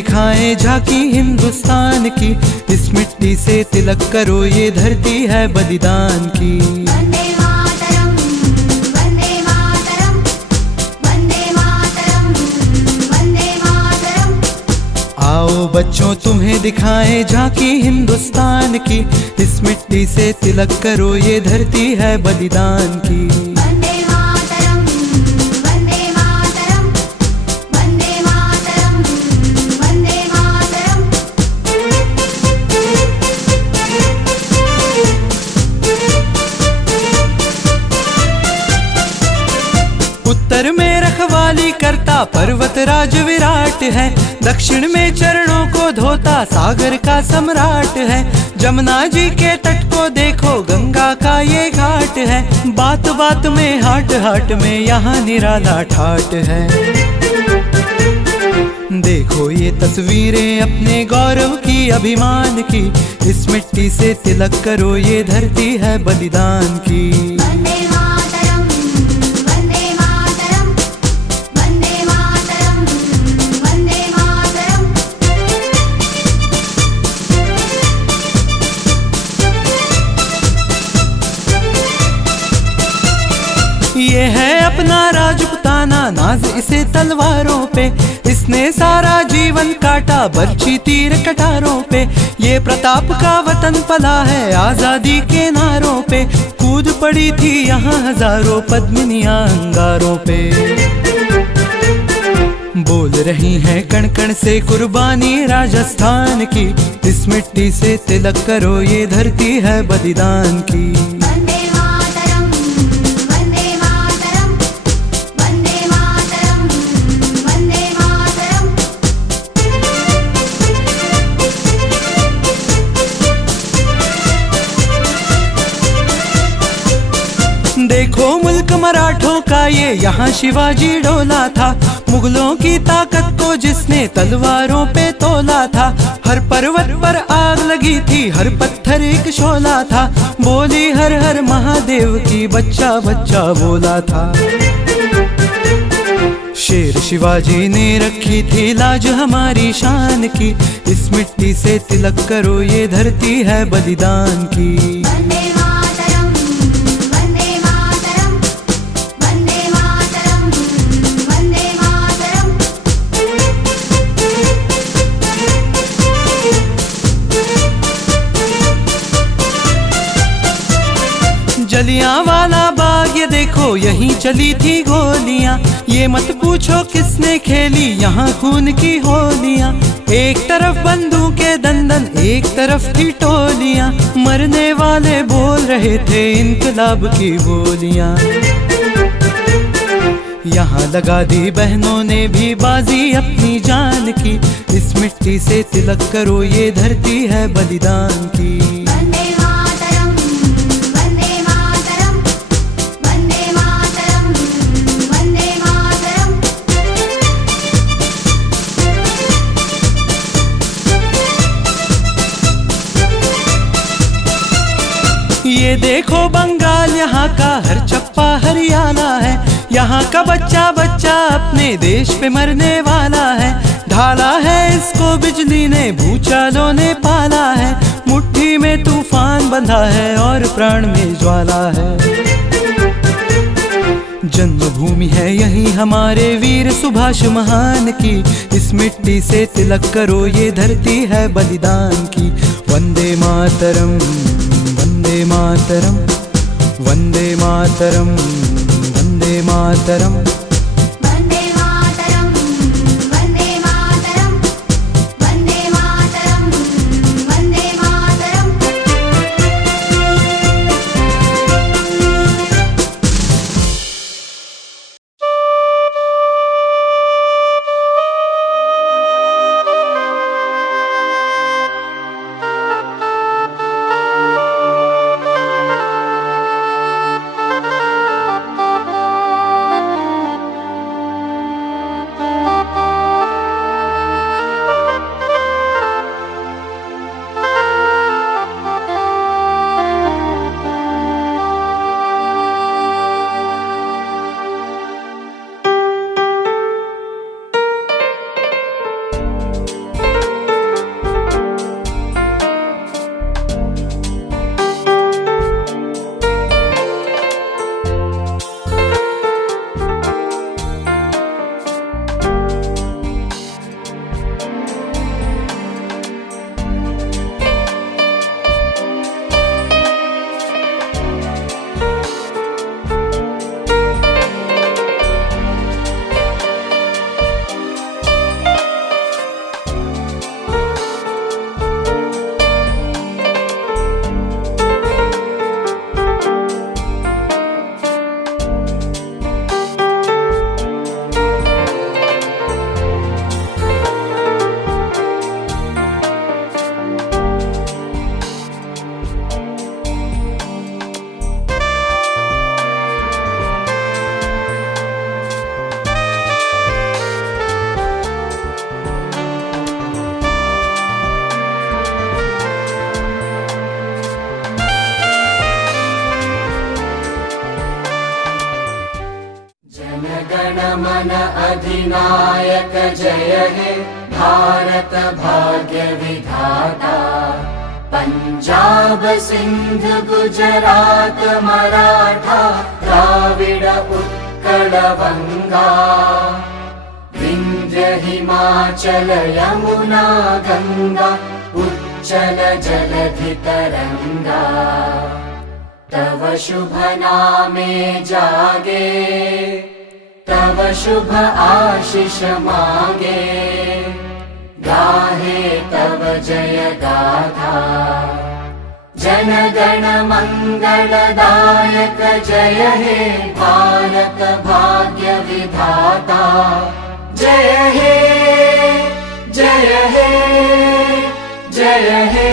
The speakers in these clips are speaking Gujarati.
दिखाएं झांकी हिंदुस्तान की, इस मिट्टी से तिलक करो ये धरती है बलिदान की। वंदे मातरम, वंदे मातरम, वंदे मातरम, वंदे मातरम। आओ बच्चों तुम्हें दिखाएं झांकी हिंदुस्तान की, इस मिट्टी से तिलक करो ये धरती है बलिदान की। वंदे मातरम, वंदे मातरम, वंदे मातरम, वंदे मातरम। उत्तर में रखवाली करता पर्वत राज विराट है, दक्षिण में चरणों को धोता सागर का सम्राट है। जमुना जी के तट को देखो गंगा का ये घाट है, बात बात में हाट हाट में यहाँ निराला ठाट है। देखो ये तस्वीरें अपने गौरव की अभिमान की, इस मिट्टी से तिलक करो ये धरती है बलिदान की। वंदे मातरम, वंदे मातरम, वंदे मातरम, वंदे मातरम। ये है अपना राजपुताना नाज इसे तलवारों पे, इसने सारा जीवन काटा बर्छी तीर कटारों पे। ये प्रताप का वतन पला है आजादी के नारों पे, कूद पड़ी थी यहाँ हजारों पद्मिनियां अंगारों पे। बोल रही हैं कण कण से कुर्बानी राजस्थान की, इस मिट्टी से तिलक करो ये धरती है बलिदान की। वंदे मातरम, वंदे मातरम, वंदे मातरम, वंदे मातरम। देखो मुल्क मराठों का ये यहाँ शिवाजी डोला था, मुगलों की ताकत को जिसने तलवारों पे तोला था। हर पर्वत पर आग लगी थी, हर पत्थर एक शोला था, बोली हर हर महादेव की बच्चा बच्चा बोला था। शेर शिवाजी ने रखी थी लाज हमारी शान की, इस मिट्टी से तिलक करो ये धरती है बलिदान की। वंदे मातरम, वंदे मातरम, वंदे मातरम, वंदे मातरम। जलियांवाला बाग ये देखो यहीं चली थी गोलियां, ये मत पूछो किसने खेली यहाँ खून की होलियां। एक तरफ बंदूकें दंदन एक तरफ थी टोलियां, मरने वाले बोल रहे थे इनकलाब की बोलियां। यहाँ लगा दी बहनों ने भी बाजी अपनी जान की, इस मिट्टी से तिलक करो ये धरती है बलिदान की। वंदे मातरम, वंदे मातरम, वंदे मातरम, वंदे मातरम। ये देखो बंगाल यहाँ का हर चप्पा हरियाणा है, यहाँ का बच्चा बच्चा अपने देश पे मरने वाला है। ढाला है इसको बिजली ने भूचालों ने पाला है, मुट्ठी में तूफान बंधा है और प्राण में ज्वाला है। जन्मभूमि है यही हमारे वीर सुभाष महान की, इस मिट्टी से तिलक करो ये धरती है बलिदान की। वंदे मातरम, वंदे मातरम, वंदे मातरम, वंदे मातरम। वंदे मातरम, वंदे मातरम, वंदे मातरम, वंदे मातरम। जन अधिनायक जय हे भारत भाग्य विधाता। पंजाब सिंध गुजरात मराठा द्राविड उत्कल बंगा। विंध्य हिमाचल यमुना गंगा उच्चल जलधि तरंगा। तव शुभ नामे जागे तव शुभ आशीष मांगे। गाहे तव जय गाथा जन गण मंगलदायक जय हे भारत भाग्य विधाता। जय हे जय हे जय हे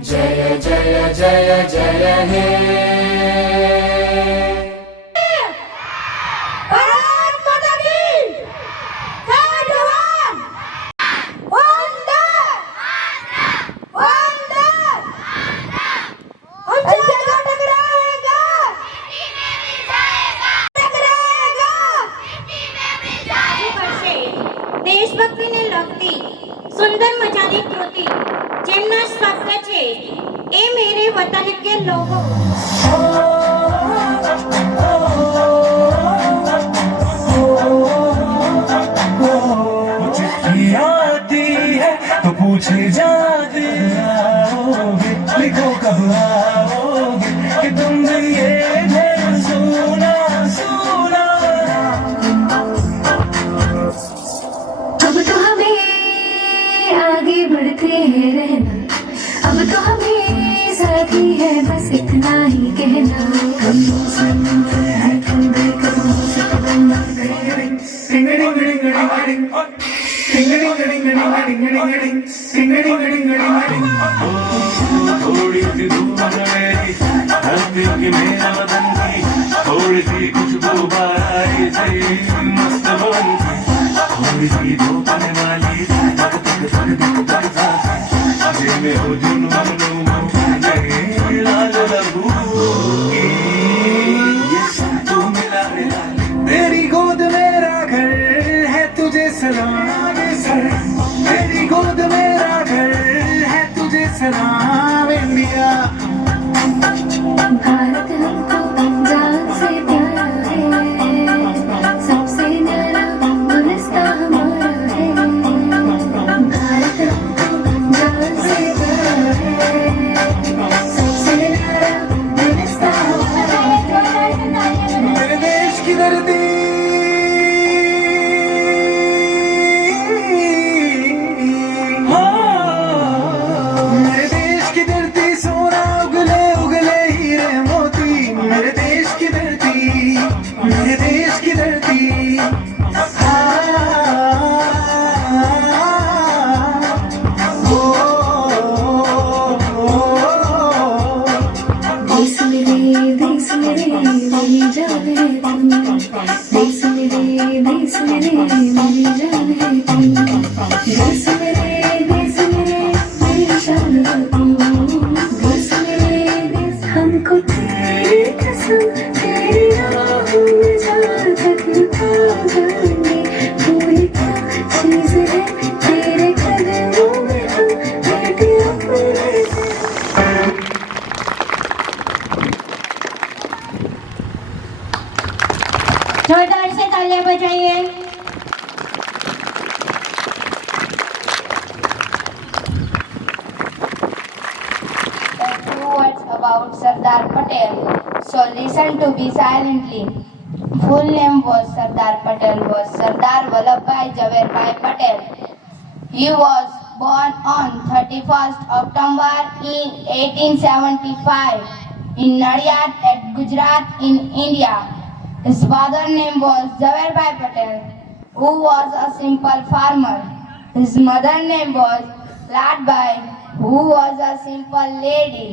जय जय जय जय हे। દેશભક્તિને લગતી સુંદર મજાની કૃતિ જેમના શબ્દ છે એ મેરે વતન કે લોગો। आती है तो पूछे जाते आओगे, लिखो कब आओगे कि तुम दिन ये ढेर सुना सुना। अब तो हमें आगे बढ़ते हैं रहना। अब तो हमें साथी है बस इतना ही कहना। हम सुनते हैं ठंडे कदमों से बनना। थोड़ी सी धूप मेरी हल्दी की मेरा बदन की थोड़ी सी खुशबू बारी से मस्त बन की थोड़ी सी धूपने वाली तक तक तक तक तक तक जे में हो जुन मनु नहीं लाल लबू की ये तू मिला मिला तेरी गोद मेरा घर है तुझे सलाम सर। तेरी गोद मेरा घर है तुझे सलाम इंडिया। भारत हमको जान से प्यारा है। सबसे न्यारा गुलिस्तां हमारा है। भारत हमको जान से प्यारा है। सबसे न्यारा गुलिस्तां हमारा है। मेरे देश की धरती मेरे देश की धरती सोना उगले उगले हीरे मोती। मेरे देश की धरती मेरे देश की धरती। देश मेरे मेरी जान है तुम। देश मेरे मेरी जान है तुम। देश मेरे मेरी शान हो तुम। देश मेरे हमको तेरी कसम तेरी राहों में जहाँ तक भागेंगे। पूरी क्या चीज़ है तेरे कदमों में हम बैठे अपने से। જોરદાર से तालियां बजाइए। A few words about Sardar Patel, so listen to me silently. Full name was Sardar Patel was Sardar Vallabhbhai Jawaharbhai Patel. He was born on 31st October in 1875 in Nadiad at Gujarat in India. His father's name was Jawaharbhai Patel, who was a simple farmer. His mother's name was Ladbai, who was a simple lady.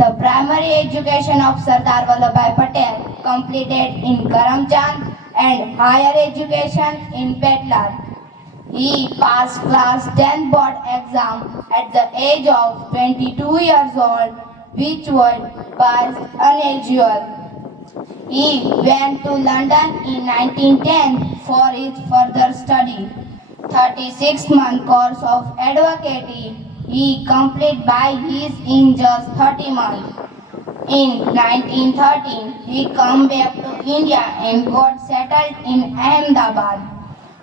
The primary education of Sardar Vallabhbhai Patel completed in Karamchand and higher education in Petla. He passed class 10th board exam at the age of 22 years old, which was unusual. He went to London in 1910 for his further study. 36-month course of advocacy he completed by his in just 30 months. In 1913, he came back to India and got settled in Ahmedabad.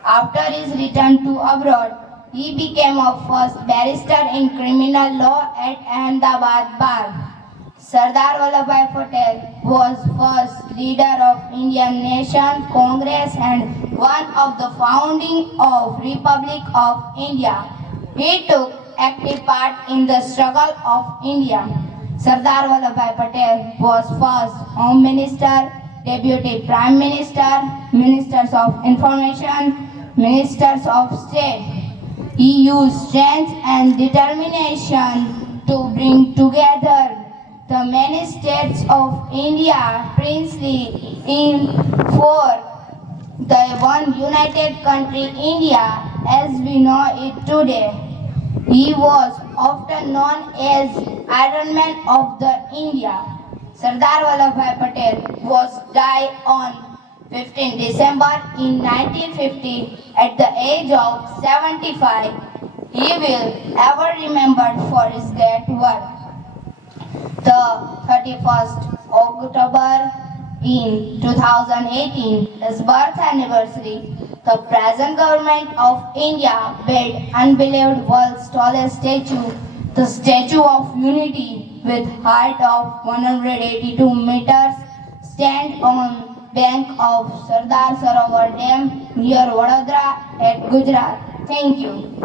After his return to abroad, he became a first barrister in criminal law at Ahmedabad Bar. Sardar Vallabhbhai Patel was first leader of Indian Nation Congress and one of the founding of Republic of India. He took active part in the struggle of India. Sardar Vallabhbhai Patel was first Home Minister, Deputy Prime Minister, Ministers of Information, Ministers of State. He used strength and determination to bring together the many states of India princely in for the one united country India as we know it today. He was often known as Iron Man of the India. Sardar Vallabhbhai Patel was died on 15 December in 1950 at the age of 75. He will ever remembered for his great work. The 31st October in 2018, his birth anniversary, the present government of India built unbelieved world's tallest statue, the Statue of Unity, with height of 182 meters, stand on bank of Sardar Sarovar Dam near Vadodara at Gujarat. Thank you.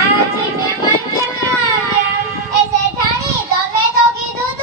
આજે મહેમાન કેમ આવ્યા? એ શેઠાણી, તમે તો કીધું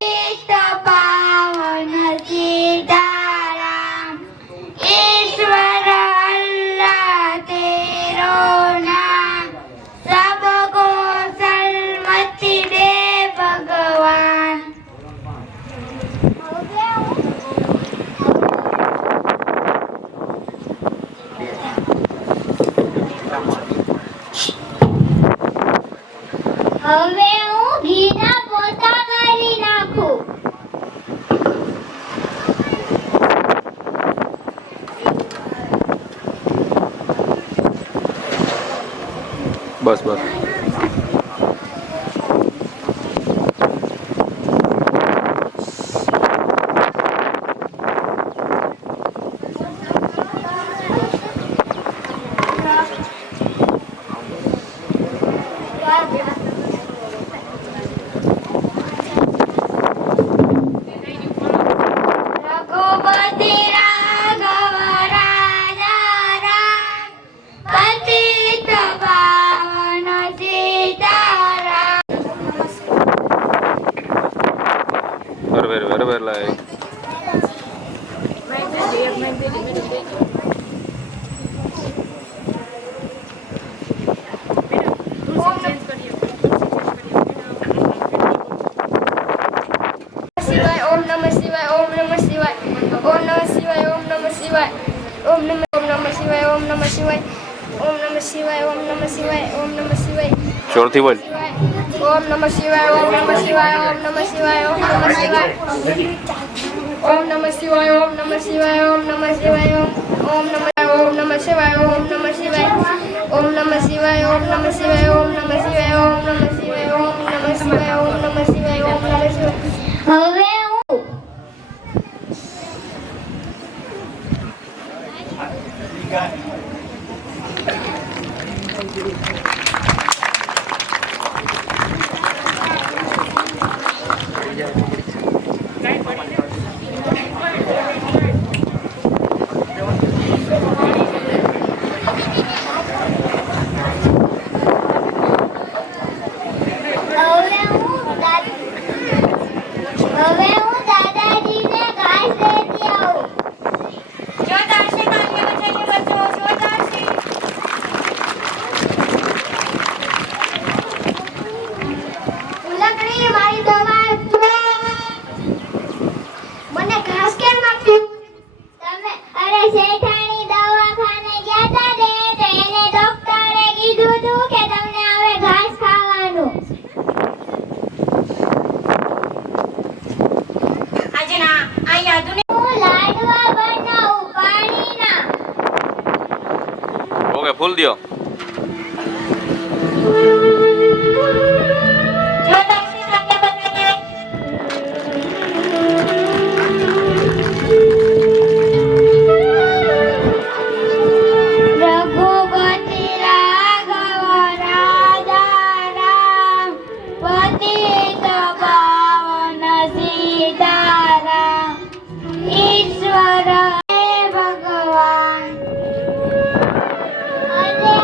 चित्त पावन सीताराम ईश्वर अल्लाह तेरो नाम सबको सन्मति दे भगवान। હવે હું ઘીના પોતા કરી નાખું। બસ બસ રઘુપતિ રાઘવ રાજા રામ પતિત પાવન સીતારામ। બરાબર લાય ओम नमः शिवाय ओम नमः शिवाय ओम नमः शिवाय ओम नमः शिवाय ओम नमः शिवाय ओम नमः शिवाय ओम नमः शिवाय ओम नमः शिवाय ओम नमः शिवाय જોરથી બોલ ओम नमः शिवाय ओम नमः शिवाय ओम नमः शिवाय ओम नमः शिवाय ओम नमः शिवाय ओम नमः शिवाय ओम नमः शिवाय ओम नमः शिवाय ओम नमः शिवाय ओम नमः शिवाय ओम नमः शिवाय ओम नमः शिवाय ओम नमः शिवाय ओम नमः शिवाय ओम नमः शिवाय ओम नमः शिवाय। હવે હું દાદાજીને ઘાસ લેતી આવું। જોરદાર છે તાલીઓ બજાવીને બચ્ચો જોરદાર છે। ઉલકડી મારી દવા મને ઘાસ કેમ આપ્યું? તમે અરે શેઠાણી દવાખાને ગયા હતા ને તો એને ડોક્ટરે કીધું હતું કે તમને હવે ઘાસ ખાવાનું। આજે ના આ યાદુને હું લાડવા બનાવું પાણીના। ઓકે ફૂલ દ્યો જોરદાર છે તાલીઓ બજાવીને। રઘુપતિ રાઘવ રાજા રામ પતિત પાવન સીતારામ ઈશ્વર હે ભગવાન। અને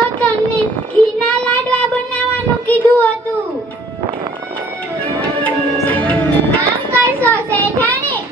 તો તને ઘીના લાડવા બનાવવાનું કીધું હતું. આમ કરશો શેઠાણી?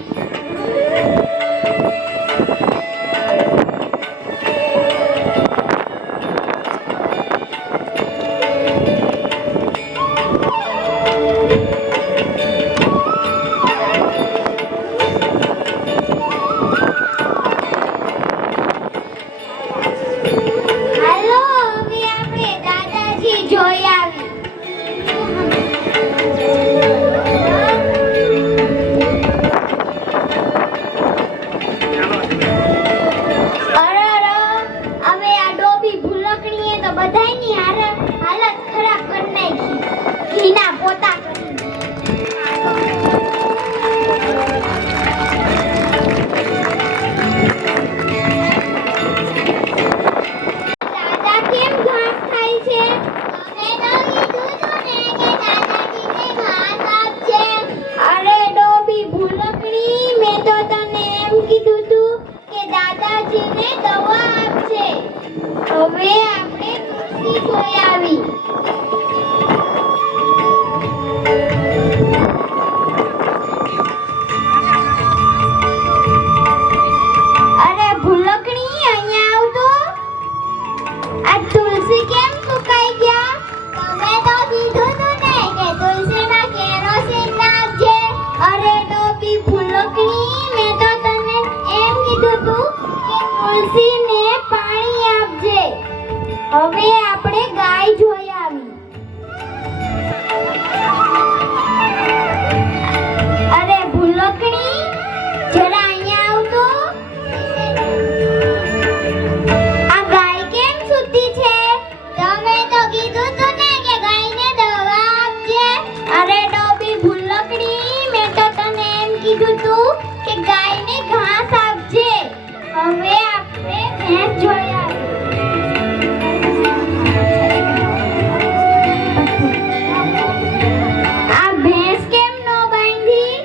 હાલો, હવે આપણે દાદાજી જોઈ આવી. હવે આ ડોબી ભૂલકણીએ તો બધાયની હાલત ખરાબ કરી નાખી. ઘીના પોતા દાદા કેમ ઘાસ ખાય છે? તમે તો કીધું તું ને કે દાદાજીને ઘાસ આપજે. અરે ડોબી ભૂલકણી, મેં તો તને એમ કીધું તું કે દાદાજીને દવા આપજે. હવે આપણે તુલસી જોઈ આવી. અરે ભૂલકણી, અહીંયા આવતો. આ તુલસી કેમ સુકાઈ ગયા? તમે તો કીધું તું ને કે તુલસીમાં કેરોસીન નાખજે. અરે ડોબી ભૂલકણી, મેં તો તને એમ કીધું તું કે તુલસીને પાણી આપજે. હવે આપણે ગાય જોઈ આવી. અરે ભૂલકણી, જરા અહીંયા આવતો. આ ગાય કેમ સૂતી છે? તમે તો કીધું તું ને કે ગાયને દવા આપજે. અરે ડોબી ભૂલકણી, મેં તો તને એમ કીધું તું કે ગાયને ઘાસ આપજે. હવે આપણે ભેંસ જોઈ આવી. આ ભેંસ કેમ નો બાંધી?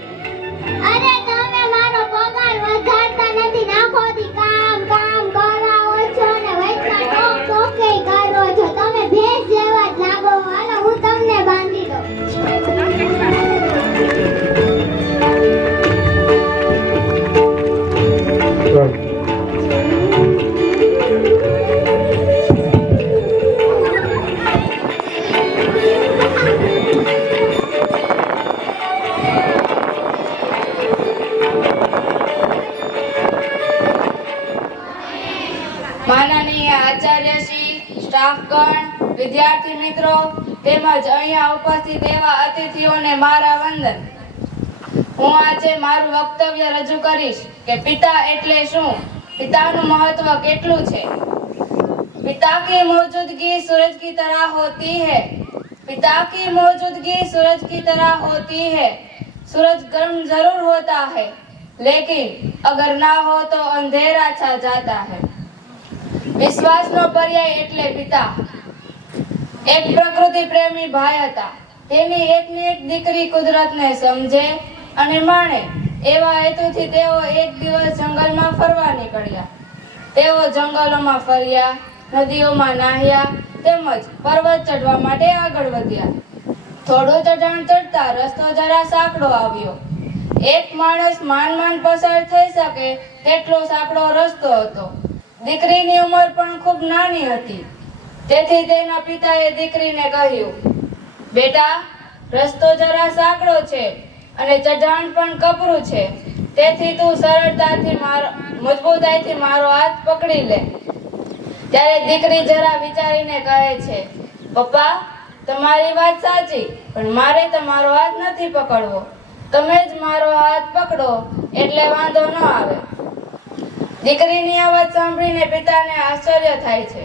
અરે તમે મારો પગાર વધારતા નથી. નાખોથી કામ કરાવો છો ને વચમાં ટોકે કરો છો. તમે ભેંસ જેવા જ લાગો. હાલો, હું તમને બાંધી દઉં. માનનીય આચાર્યશ્રી, સ્ટાફગણ, વિદ્યાર્થી મિત્રો તેમજ અહીંયા ઉપસ્થિત એવા અતિથિઓને મારા વંદન. હું આજે મારું વક્તવ્ય રજૂ કરીશ કે પિતા એટલે શું, પિતાનું મહત્વ કેટલું છે. पिता की मौजूदगी सूरज की तरह होती है. पिता की मौजूदगी सूरज की तरह होती है. सूरज गर्म जरूर होता है, लेकिन अगर ना हो तो अंधेरा छा जाता है. વિશ્વાસનો પર્યાય એટલે પિતા. એક પ્રકૃતિ પ્રેમી ભાઈ હતા. તેની એકની એક દીકરી કુદરતને સમજે અને માણે એવા હેતુથી તેઓ એક દિવસ જંગલમાં ફરવા નીકળ્યા. તેઓ જંગલોમાં ફર્યા, નદીઓમાં નાહ્યા તેમજ પર્વત ચડવા માટે આગળ વધ્યા. થોડું ચઢાણ ચડતા રસ્તો જરા સાંકડો આવ્યો. એક માણસ માંડ પસાર થઈ શકે તેટલો સાંકડો રસ્તો હતો. દીકરીની ઉંમર પણ ખૂબ નાની હતી. તેથી તેના પિતાએ દીકરીને કહ્યું, બેટા, રસ્તો જરા સાંકડો છે અને ચઢાણ પણ કપરું છે. તેથી તું સરળતાથી મજબૂતાઈથી મારો હાથ પકડી લે. ત્યારે દીકરી જરા વિચારીને કહે છે, પપ્પા, તમારી વાત સાચી, પણ મારે તમારો હાથ નથી પકડવો. તમે જ મારો હાથ પકડો એટલે વાંધો ન આવે. દીકરીની આ વાત સાંભળીને પિતાને આશ્ચર્ય થાય છે.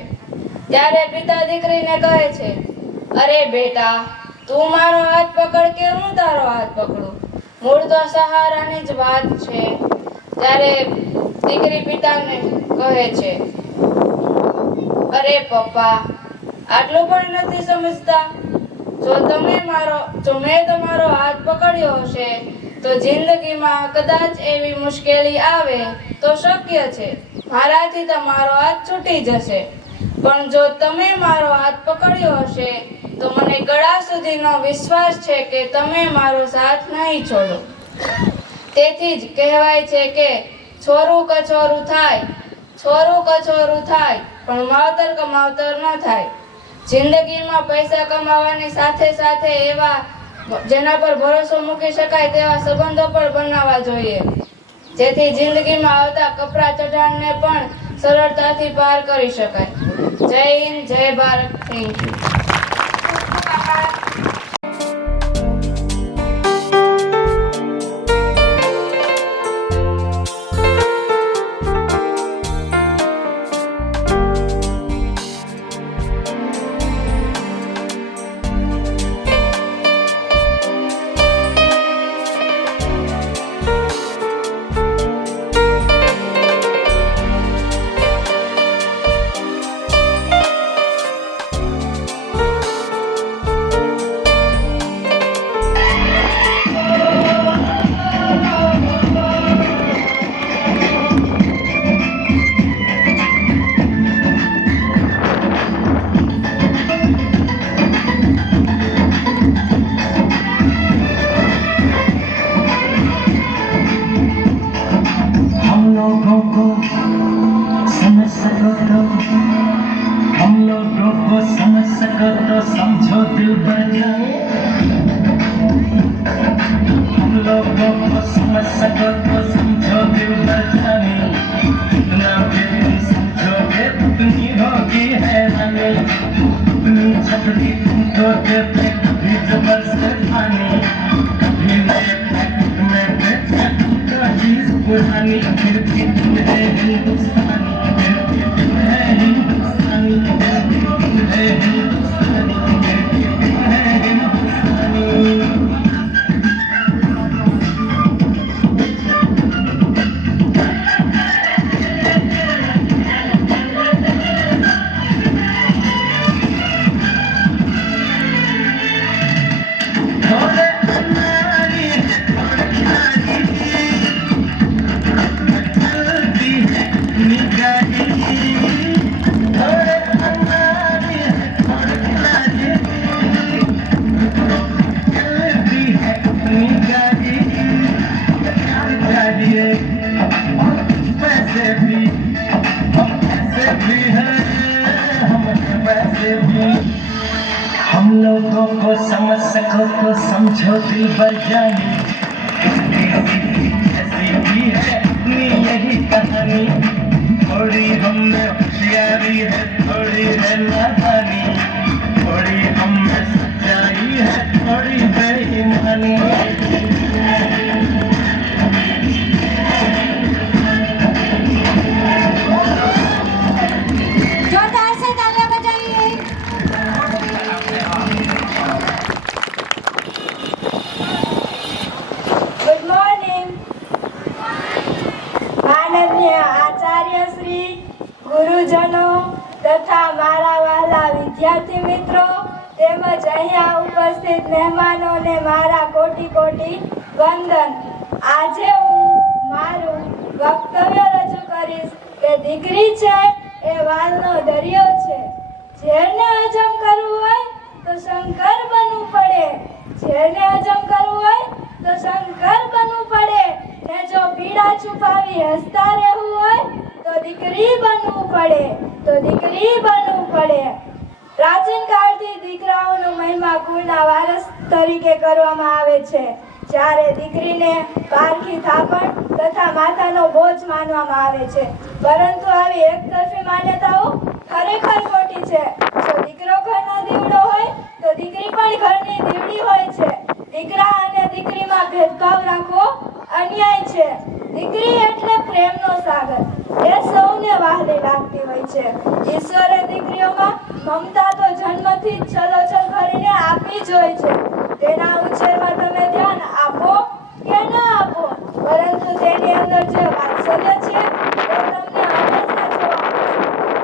ત્યારે પિતા દીકરીને કહે છે, અરે બેટા, તું મારો હાથ પકડ કે હું તારો હાથ પકડું? મૂળ તો સહારાની જ વાત છે. ત્યારે દીકરી પિતાને કહે છે, અરે પપ્પા, આટલું પણ નથી સમજતા. જો મેં તમારો હાથ પકડ્યો હશે તો જિંદગીમાં કદાચ એવી મુશ્કેલી આવે તો શક્ય છે મારાથી તમારો હાથ છૂટી જશે. પણ જો તમે મારો હાથ પકડ્યો હશે તો મને ગળા સુધીનો વિશ્વાસ છે કે તમે મારો સાથ નહીં છોડો. તેથી જ કહેવાય છે કે છોરું કછોરું થાય, છોરું કછોરું થાય પણ માવતર કમાવતર ન થાય. જિંદગીમાં પૈસા કમાવાની સાથે સાથે એવા જેના પર ભરોસો મૂકી શકાય તેવા સંબંધો પણ બનાવવા જોઈએ, જેથી જિંદગીમાં આવતા કપરા ચઢાણને પણ સરળતાથી પાર કરી શકાય. જય હિન્દ, જય ભારત. Thank you. हम लोगों को समझ सको तो समझो दिल भर जानी, ऐसी भी है अपनी यही कहानी। थोड़ी हम में होशियारी है, थोड़ी है नादानी, थोड़ी हम में सच्चाई है, थोड़ी बेईमानी। जोरदार से तालियां बजाइए। Good morning. માનનીય આચાર્ય શ્રી, ગુરુજનો તથા મારા વહાલા વિદ્યાર્થી મિત્રો તેમજ અહીંયા ઉપસ્થિત મહેમાનોને મારા કોટી કોટી વંદન. આજે હું મારું વક્તવ્ય રજૂ કરીશ કે દીકરી છે એ વાલનો દરિયો છે. ઝેરને હજમ કરવું હોય તો શંકર બનવું પડે, ઝેરને હજમ કરવું હોય તો શંકર બનવું પડે, ને જો પીડા છુપાવી હસતા રહેવું હોય તો દીકરી બનવું પડે, તો દીકરી બનવું પડે. પ્રાચીન કાળથી દીકરાઓનો મહિમા કુળના વારસ તરીકે કરવામાં આવે છે. જ્યારે દીકરીને પારખી થાપણ તથા માતાનો બોજ માનવામાં આવે છે. પરંતુ આવી એકતરફી માન્યતાઓ ખરેખર ખોટી છે. જો દીકરો ઘરનો દીવડો હોય તો દીકરી પણ ઘરની દીવડી હોય છે. દીકરા અને દીકરીમાં ભેદભાવ રાખવો અન્યાય છે. દીકરી એટલે પ્રેમનો સાગર, એ સૌને વહાલી લાગતી હોય છે. ઈશ્વરે દીકરીઓમાં મમતા તો જન્મથી જ છલોછલ કરીને આપી જ હોય છે. તેના ઉછેરમાં તમે ધ્યાન આપો કે ન આપો, પરંતુ તેની અંદર જે વાત્સલ્ય છે તે તમને હંમેશા જોવા મળશે.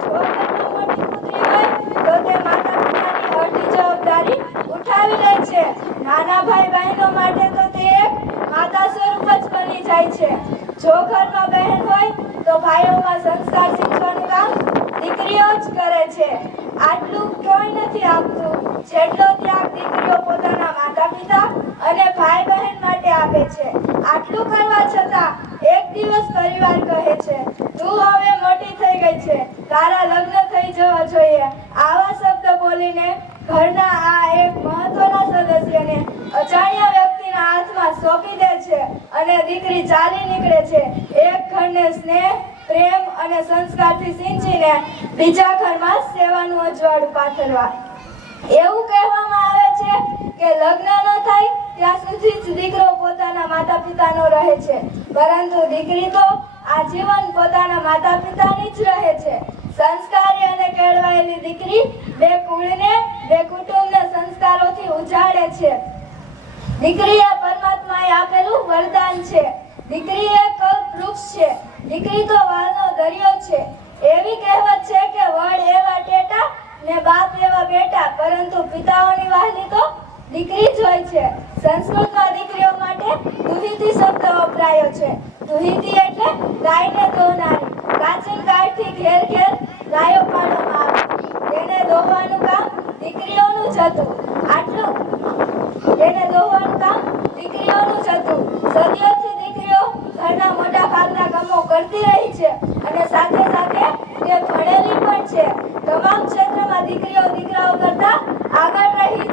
જો ઘરમાં મોટી પુત્રી હોય તો તે માતા પિતાની અડધી જવાબદારી ઉઠાવી લે છે. નાના ભાઈ બહેનો માટે તો તે એક માતા સ્વરૂપ જ બની જાય છે. જો ઘરમાં બહેન હોય તો ભાઈઓમાં સંસ્કાર શીખવાનું કામ દીકરીઓ જ કરે છે. આટલું કોઈ નથી આપતું જેટલો ત્યાગ દીકરીઓ પોતાના માતા પિતા અને ભાઈ બહેન માટે આપે છે. આટલું કરવા છતાં એક દિવસ પરિવાર કહે છે, તું હવે મોટી થઈ ગઈ છે, તારા લગ્ન થઈ જવા જોઈએ. આવા શબ્દ બોલીને ઘરના આ એક મહત્વના સદસ્યને અજાણ્યા વ્યક્તિના હાથમાં સોંપી દે છે અને દીકરી ચાલી નીકળે છે. એક ઘરને સ્નેહ, પ્રેમ અને સંસ્કારથી સિંચીને બીજા ઘરમાં સેવાનું અજવાળું પાથરવા. એવું કહેવામાં આવે છે કે લગ્ન ન થાય ત્યાં સુધી જ દીકરો પોતાના માતા પિતાનો રહે છે, પરંતુ દીકરી તો આજીવન પોતાના માતા પિતાની જ રહે છે. સંસ્કારી અને કેળવાયેલી દીકરી બે કુળને, બે કુટુંબને સંસ્કારોથી ઉજાડે છે. દીકરી એ પરમાત્માએ આપેલું વરદાન છે. દીકરી એ કલ્પ વૃક્ષ છે. દીકરી તો વાલનો દરિયો છે. એવી કહેવત છે કે વડ એવા ટેટા ને બાપ એવા બેટા, પરંતુ પિતાઓની વહાલી તો દીકરી જ હોય છે. સંસ્કૃતમાં દીકરીઓ માટે દુહિતી શબ્દ વપરાયો છે. દુહિતી એટલે ગાયને દોહનારી. પ્રાચીન કાળથી ઘેર ઘેર ગાયો પાડવામાં આવી. તેને દોહવાનું કામ દીકરીઓનું જ હતું. તેને દોહવાનું કામ દીકરીઓનું જ હતું. સદીઓથી દીકરીઓ ઘરના મોટા ભાગના કામો કરતી રહી છે અને સાથે સાથે તે ભણેલી પણ છે. તમામ ક્ષેત્રમાં દીકરીઓ દીકરાઓ કરતા આગળ રહી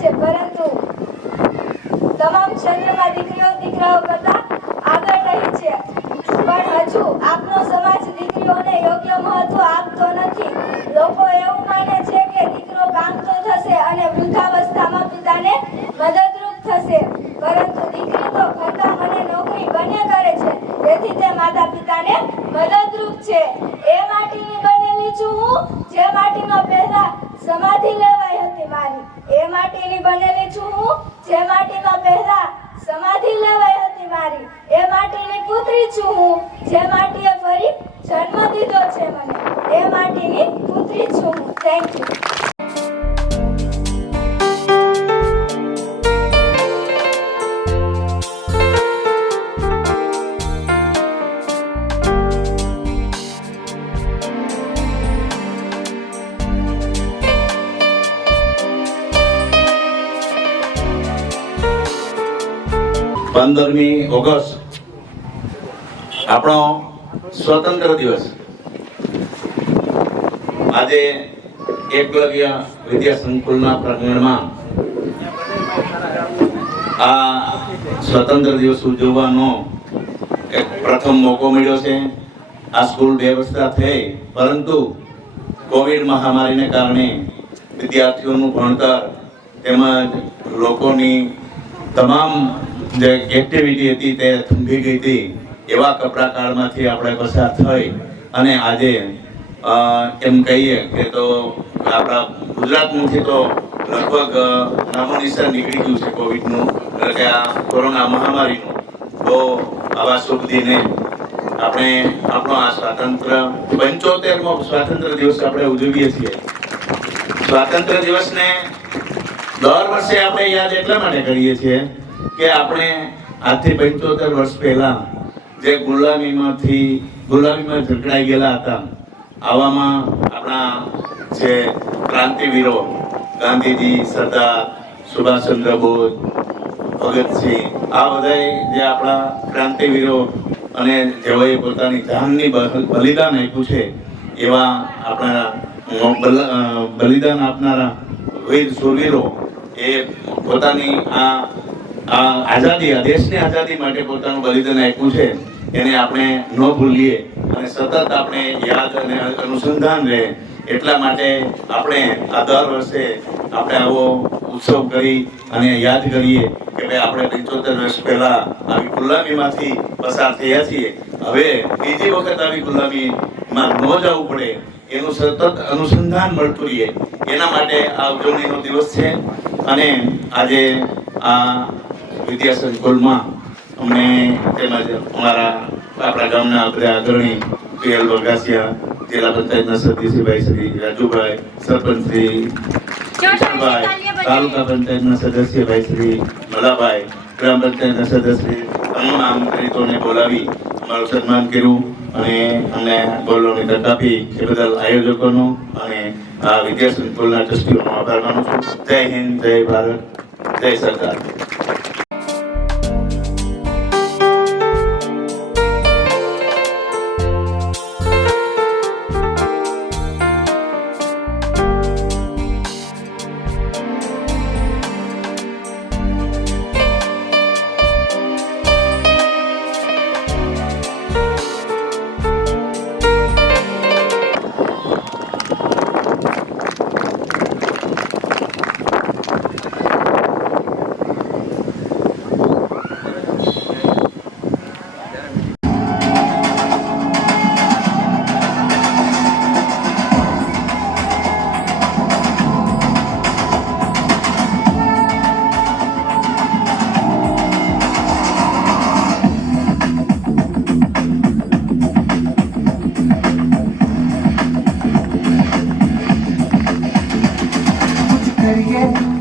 છે, પરંતુ તમામ ક્ષેત્રમાં દીકરીઓ દીકરાઓ કરતા આગળ રહી છે. પણ હજુ આપણો સમાજ દીકરીઓને યોગ્ય મહત્વ આપતો નથી. લોકો એવું માને છે કે દીકરો કામ તો થશે અને વૃદ્ધાવસ્થામાં પિતાને મદદરૂપ થશે, પરંતુ દીકરી તો ઘરકામ અને નોકરી બંને કરે છે, તેથી તે માતા પિતાને મદદરૂપ છે. એ માટીની બનેલી છું હું જે માટીમાં પહેલા સમાધિ લેવાઈ હતી મારી. એ માટીની બનેલી છું હું જે માટીમાં પહેલા સમાધિ લેવાઈ હતી મારી. એ માટીની પુત્રી છું હું જે માટીએ ફરી જન્મ દીધો છે મને. એ માટીની પુત્રી છું હું. Thank you. પંદરમી ઓગસ્ટ આપણો સ્વતંત્ર દિવસ. આજે એકલવ્ય વિદ્યા સંકુલના પ્રાંગણમાં આ સ્વતંત્ર દિવસ ઉજવવાનો એક પ્રથમ મોકો મળ્યો છે. આ સ્કૂલ વ્યવસ્થા થઈ, પરંતુ કોવિડ મહામારીને કારણે વિદ્યાર્થીઓનું ભણતર તેમજ લોકોની તમામ જે એક્ટિવિટી હતી તે થંભી ગઈ હતી. એવા કપરા કાળમાંથી આપણે પસાર થઈ અને આજે એમ કહીએ કે તો આપણા ગુજરાતમાંથી તો લગભગ નામો નિશાન નીકળી ગયું છે કોવિડનું, એટલે કે આ કોરોના મહામારીનું. તો આવા શુભ દિને આપણે આપણો આ સ્વાતંત્ર્ય 75મો સ્વાતંત્ર્ય દિવસ આપણે ઉજવીએ છીએ. સ્વાતંત્ર્ય દિવસને દર વર્ષે આપણે યાદ એટલા માટે કરીએ છીએ કે આપણે આજથી 75 વર્ષ પહેલા જે ગુલામીમાં ઝઘડાઈ ગયેલા હતા, આવામાં આપણા જે ક્રાંતિવીરો ગાંધીજી, સરદાર સુભાષચંદ્ર બોઝ, ભગતસિંહ, આ બધા જે આપણા ક્રાંતિવીરો અને જેઓએ પોતાની જાનની બલિદાન આપ્યું છે, એવા આપણા બલિદાન આપનારા વીર શૂરવીરો એ પોતાની આ આઝાદી, આ દેશની આઝાદી માટે પોતાનું બલિદાન આપ્યું છે. એને આપણે ન ભૂલીએ અને સતત આપણે યાદ અને અનુસંધાન રહે, એટલા માટે આપણે આ દર વર્ષે આપણે આવો ઉત્સવ કરી અને યાદ કરીએ કે ભાઈ આપણે 75 વર્ષ પહેલા આવી ગુલામીમાંથી પસાર થયા છીએ. હવે બીજી વખત આવી ગુલામીમાં ન જવું પડે એનું સતત અનુસંધાન મળતું રહે, એના માટે આ ઉજવણીનો દિવસ છે. અને આજે આ વિદ્યા સંકુલમાં અમને તેમજ આપણા ગામના બધા અગ્રણી પીએલ વઘાસિયા, જિલ્લા પંચાયતના સદસ્યભાઈ શ્રી રાજુભાઈ, સરપંચ શ્રી કિશનભાઈ, તાલુકા પંચાયતના સદસ્યભાઈ શ્રી મલાભાઈ, ગ્રામ પંચાયતના સદસ્ય તમામ આમંત્રિતોને બોલાવી અમારું સન્માન કર્યું. અને અમને બોલવાની તક આપી એ બદલ આયોજકોનો અને આ વિદ્યા સંકુલના ટ્રસ્ટીઓનો આભાર માનું છું. જય હિન્દ, જય ભારત, જય સરદાર.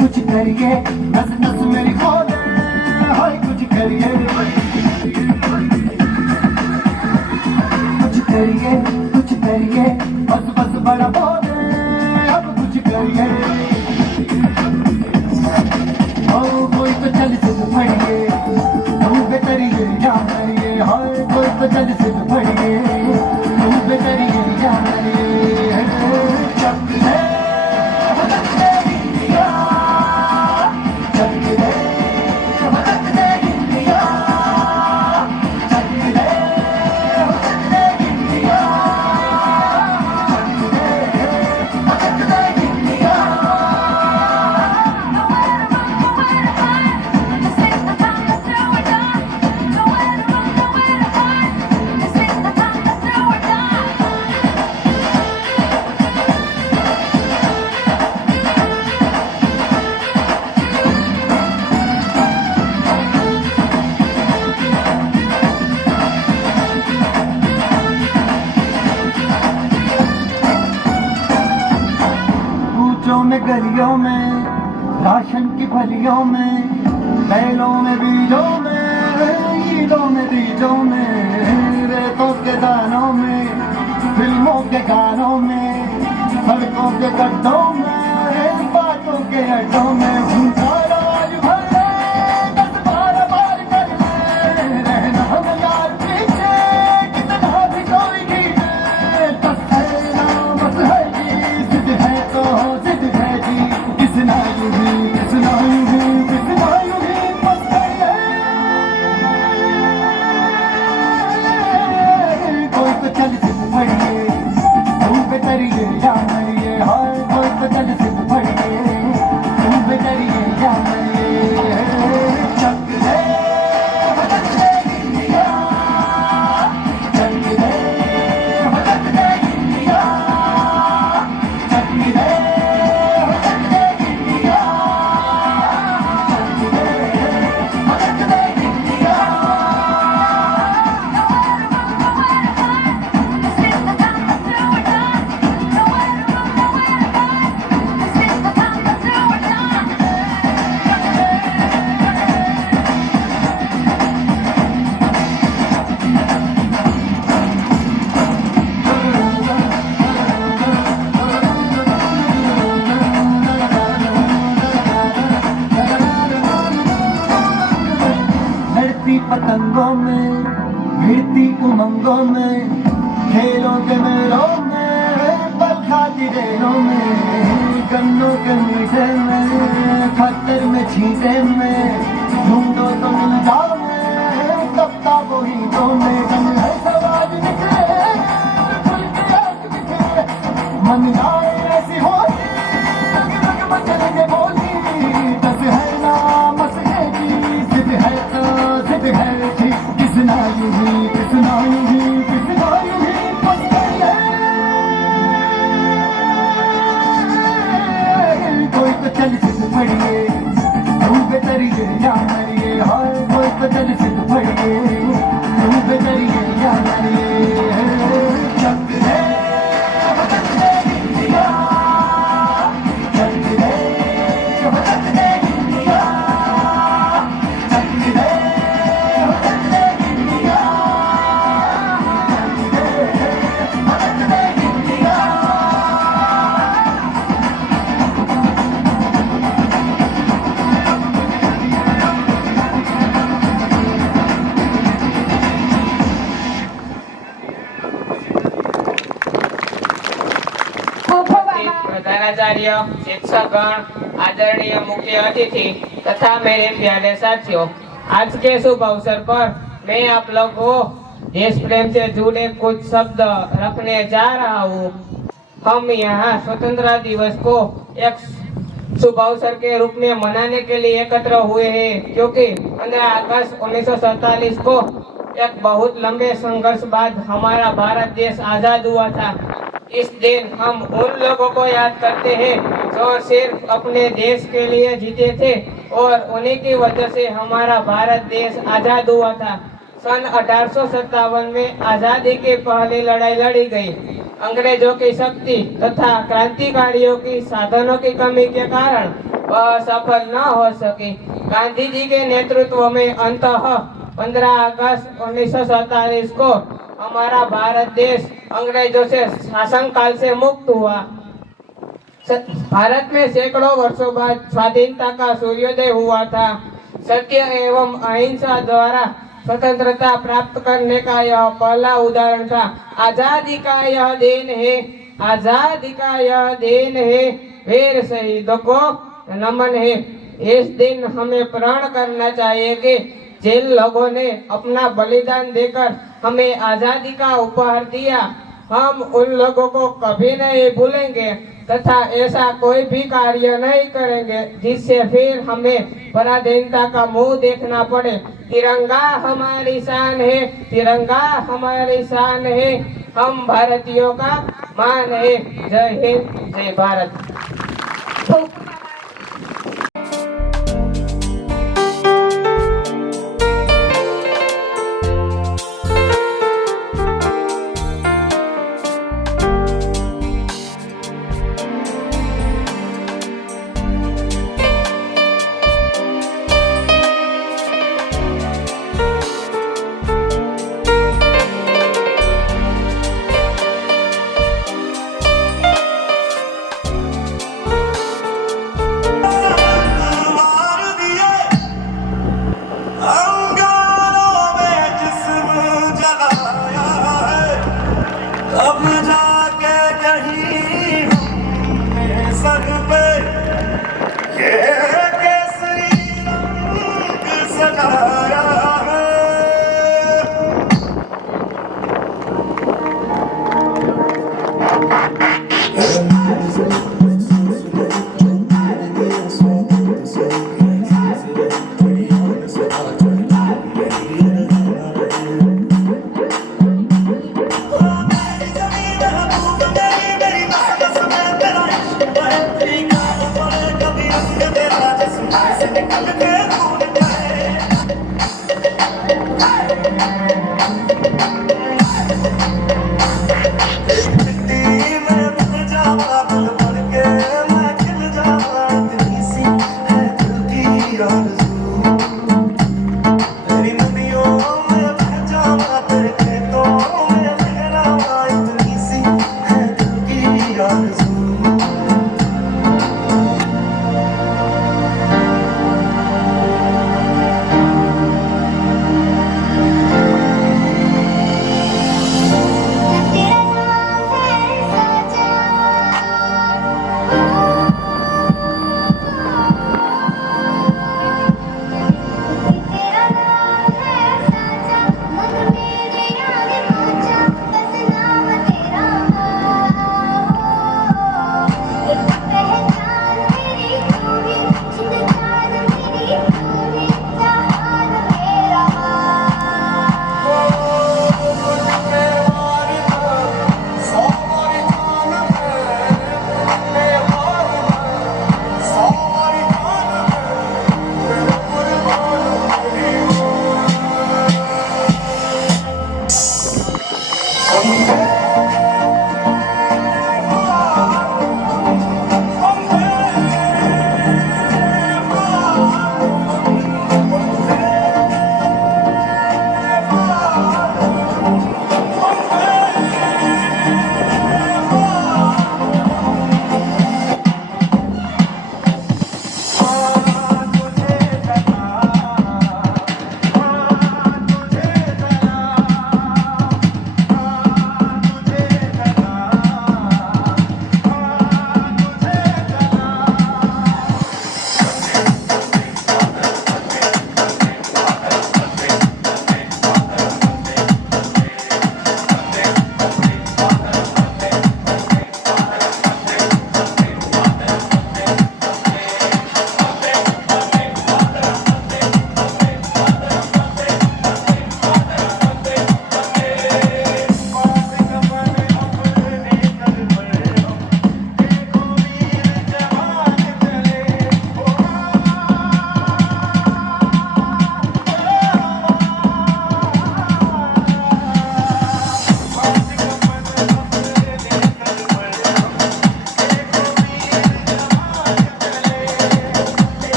कुछ करिए नस नस मेरी खोले हाय कुछ करिए बस बस बड़ा बोले अब कुछ करिए ओ कोई तो चल सिद्ध फड़िए तू बेतरिए या मरिए हाय कोई तो चल सिद्ध फड़िए तू बेतरिए या मरिए चक है में गलियों में राशन की फलियों में बैलों में बीजों में ईदों में बीजों में रेतों के दानों में फिल्मों के गानों में सड़कों के गड्ढों में बातों के अड्डों में पतंगों में भिड़ती उमंगों में खेलों के मेलों में पल खाती रेलों में गन्नों के मीठे में खतर में छींटे में ढूंढो तो मिल जाओ में तपता वो हीटों में गम है सवाज निकले खुल के आग निकले मन जाए ऐसी होती बचने बोली दस है ना मसलेगी जिद है तो जिद है ठीक किसना यूं ही किसना यूं ही किसना यूं ही बस कोई तो चल सिद्ध फड़िए तू बेतरिए या मरिए हाय कोई तो चल सिद्ध फड़िए तू बेतरिए या मरिए चक है प्रधानाचार्य, शिक्षकगण, आदरणीय मुख्य अतिथि तथा मेरे प्यारे साथियों, आज के शुभ अवसर पर मैं आप लोगों को देश प्रेम से जुड़े कुछ शब्द रखने जा रहा हूँ। हम यहाँ स्वतंत्रता दिवस को एक शुभ अवसर के रूप में मनाने के लिए एकत्र हुए हैं, क्योंकि 15 अगस्त 1947 को एक बहुत लंबे संघर्ष बाद हमारा भारत देश आजाद हुआ था। इस दिन हम उन लोगों को याद करते हैं जो सिर्फ अपने देश के लिए जीते थे और उन्हीं की वजह से हमारा भारत देश आजाद हुआ था। सन 1857 में आजादी की पहली लड़ाई लड़ी गई। अंग्रेजों की शक्ति तथा क्रांतिकारियों की साधनों की कमी के कारण वह सफल न हो सकी। गांधी जी के नेतृत्व में अंततः 15 अगस्त 1947 को हमारा भारत देश अंग्रेजों से शासन काल से मुक्त हुआ। भारत में सैकड़ों वर्षों बाद स्वाधीनता का सूर्योदय हुआ था। सत्य एवं अहिंसा द्वारा स्वतंत्रता प्राप्त करने का यह पहला उदाहरण था। आजादी का यह दिन है, आजादी का यह दिन है, वीर शहीदों को नमन है। इस दिन हमें प्रण करना चाहिए कि जिन लोगों ने अपना बलिदान देकर हमें आजादी का उपहार दिया, हम उन लोगों को कभी नहीं भूलेंगे तथा ऐसा कोई भी कार्य नहीं करेंगे जिससे फिर हमें पराधीनता का मुंह देखना पड़े। तिरंगा हमारी शान है, तिरंगा हमारी शान है, हम भारतीयों का मान है। जय हिंद, जय भारत।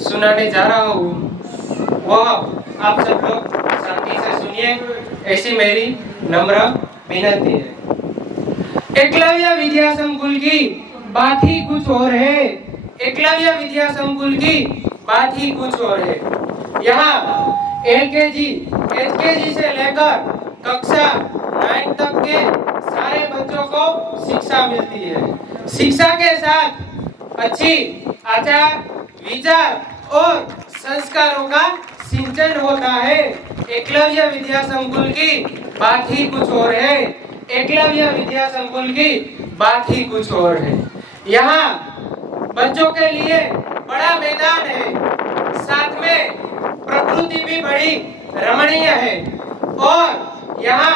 सुनाने जा रहा हूँ वह आप सब लोग शांति से सुनिए, ऐसी मेरी नम्र विनती है। एकलव्य विद्या संकुल की बात ही कुछ और है। एकलव्य विद्या संकुल की बात ही कुछ और है। यहाँ एलकेजी से लेकर कक्षा 9 तक के सारे बच्चों को शिक्षा मिलती है। शिक्षा के साथ अच्छी आचार विचार और संस्कारों का सिंचन होता है। एकलव्य विद्या संकुल की बात ही कुछ और है। एकलव्य विद्या संकुल की बात ही कुछ और है। यहाँ बच्चों के लिए बड़ा मैदान है, साथ में प्रकृति भी बड़ी रमणीय है। और यहाँ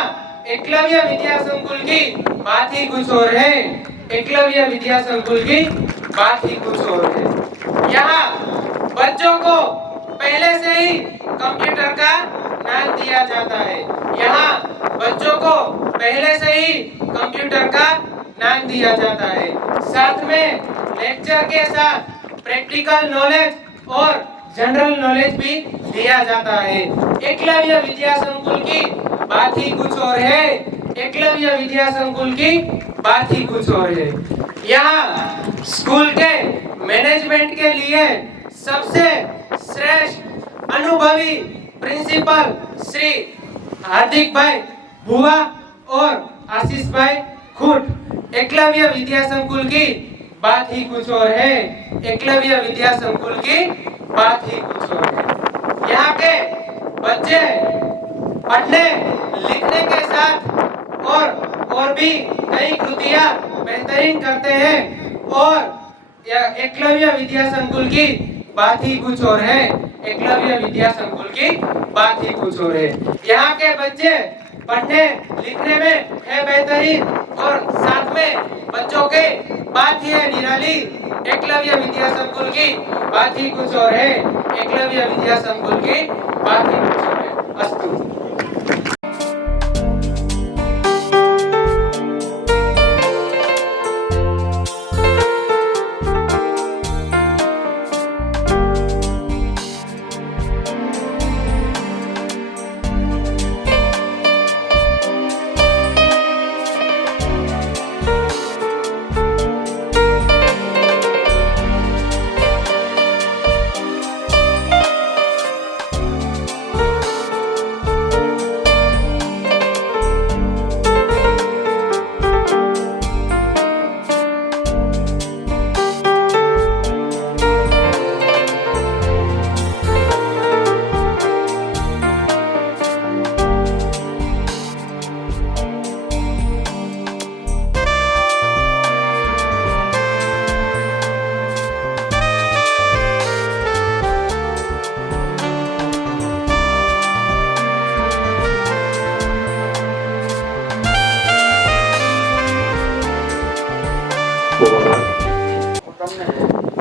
एकलव्य विद्या संकुल की बात ही कुछ और है। एकलव्य विद्या संकुल की बात ही कुछ और है। यहाँ बच्चों को पहले से ही कंप्यूटर का ज्ञान दिया जाता है। यहाँ बच्चों को पहले से ही कंप्यूटर का ज्ञान दिया जाता है। साथ में लेक्चर के साथ प्रैक्टिकल नॉलेज और जनरल नॉलेज भी दिया जाता है। एकलव्य विद्या संकुल की बात ही कुछ और है। एकलव्य विद्या संकुल की बात ही कुछ और है। यहाँ स्कूल के मैनेजमेंट के लिए सबसे श्रेष्ठ अनुभवी प्रिंसिपल श्री हार्दिक भाई भुआ और आशीष भाई खुट। एकलव्य विद्या संकुल की बात ही कुछ और है। एकलव्य विद्या संकुल की बात ही कुछ और है। यहाँ के बच्चे पढ़ने लिखने के साथ और भी कई कृतियां बेहतरीन करते हैं। और एकलव्य विद्या संकुल की बात ही कुछ और है। एकलव्य विद्या संकुल की बात ही कुछ और है। यहाँ के बच्चे पढ़ने लिखने में है बेहतरीन और साथ में बच्चों के बात ही है निराली। एकलव्य विद्या संकुल की बात ही कुछ और है। एकलव्य विद्या संकुल की बात ही कुछ और है। अस्तु।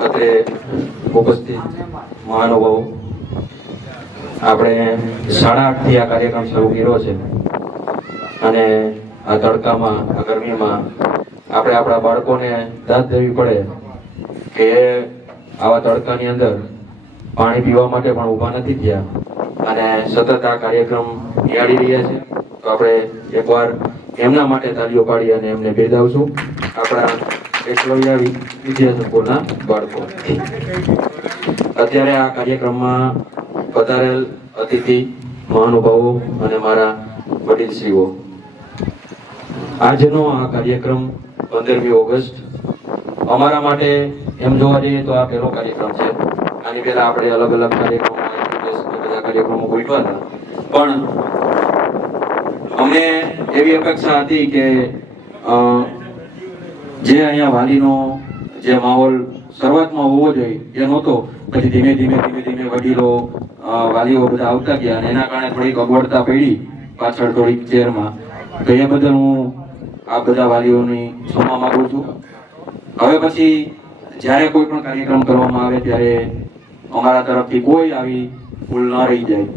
અત્રે ઉપસ્થિત મહાનુભાવો, આપણે 8:30 થી આ કાર્યક્રમ શરૂ કર્યો છે અને આ તડકામાં આ ગરમીમાં આપણે આપણા બાળકોને દાદ દેવી પડે કે આવા તડકાની અંદર પાણી પીવા માટે પણ ઊભા નથી થયા અને સતત આ કાર્યક્રમ નિહાળી રહ્યા છે. તો આપણે એકવાર એમના માટે તાળીઓ પાડી અને એમને બિરદાવશું. આપણા એકલવ્ય વિદ્યા સંકુલના બાળકો. અત્યારે આ કાર્યક્રમમાં પધારેલ અતિથિ મહાનુભાવો અને મારા વડીલશ્રીઓ, આજનો આ કાર્યક્રમ 15મી ઓગસ્ટ અમારા માટે એમ જોવા જઈએ તો આ પહેલો કાર્યક્રમ છે. આની પહેલા આપણે અલગ અલગ કાર્યક્રમો બધા કાર્યક્રમો ગોઠવ્યા હતા, પણ અમને એવી અપેક્ષા હતી કે જે અહીંયા વાલીનો જે માહોલ શરૂઆતમાં હોવો જોઈએ એ નહોતો. પછી ધીમે ધીમે વડીલો વાલીઓ બધા આવતા ગયા અને એના કારણે થોડીક અગવડતા પડી પાછળ થોડીક ચેરમાં. તો એ બદલ હું આ બધા વાલીઓની ક્ષમા માંગુ છું. હવે પછી જ્યારે કોઈ પણ કાર્યક્રમ કરવામાં આવે ત્યારે અમારા તરફથી કોઈ આવી ભૂલ ન રહી જાય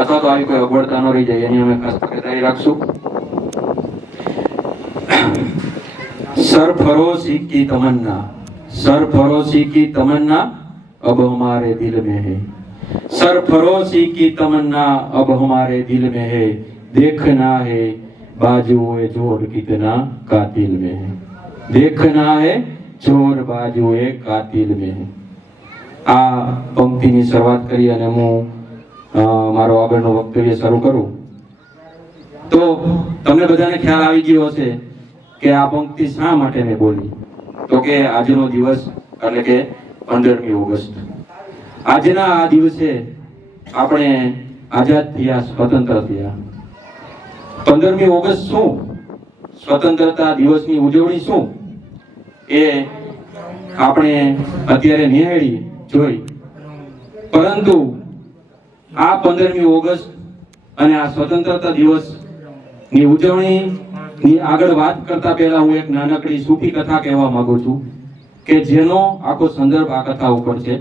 અથવા તો આવી કોઈ અગવડતા ન રહી જાય એની અમે ખાસ તકેદારી રાખશું. सरफरोशी की तमन्ना, सरफरोशी की तमन्ना अब हमारे दिल में है। सरफरोशी की तमन्ना अब हमारे दिल में है। देखना है बाजुए जोर कितना कातिल में है। देखना है જોર બાજુએ કાતિલ में है। આ પંક્તિની શરૂઆત કરી અને હું મારો આગળનું વક્તવ્ય શરૂ કરું તો તમને બધાને ખ્યાલ આવી ગયો હશે કે આ પંક્તિ શા માટે મેં બોલી। તો કે આજનો દિવસ એટલે કે 15મી ઓગસ્ટ, આજના આ દિવસે આપણે આઝાદ થયા, સ્વતંત્ર થયા। 15મી ઓગસ્ટ શું, સ્વતંત્રતા દિવસની ઉજવણી શું, એ આપણે અત્યારે નિહાળી જોઈ, પરંતુ આ 15મી ઓગસ્ટ અને આ સ્વતંત્રતા દિવસ ની ઉજવણી ની આગળ વાત કરતા પહેલા હું એક નાનકડી સૂફી કથા કહેવા માંગુ છું કે જેનો આખો સંદર્ભ આ કથા ઉપર છે।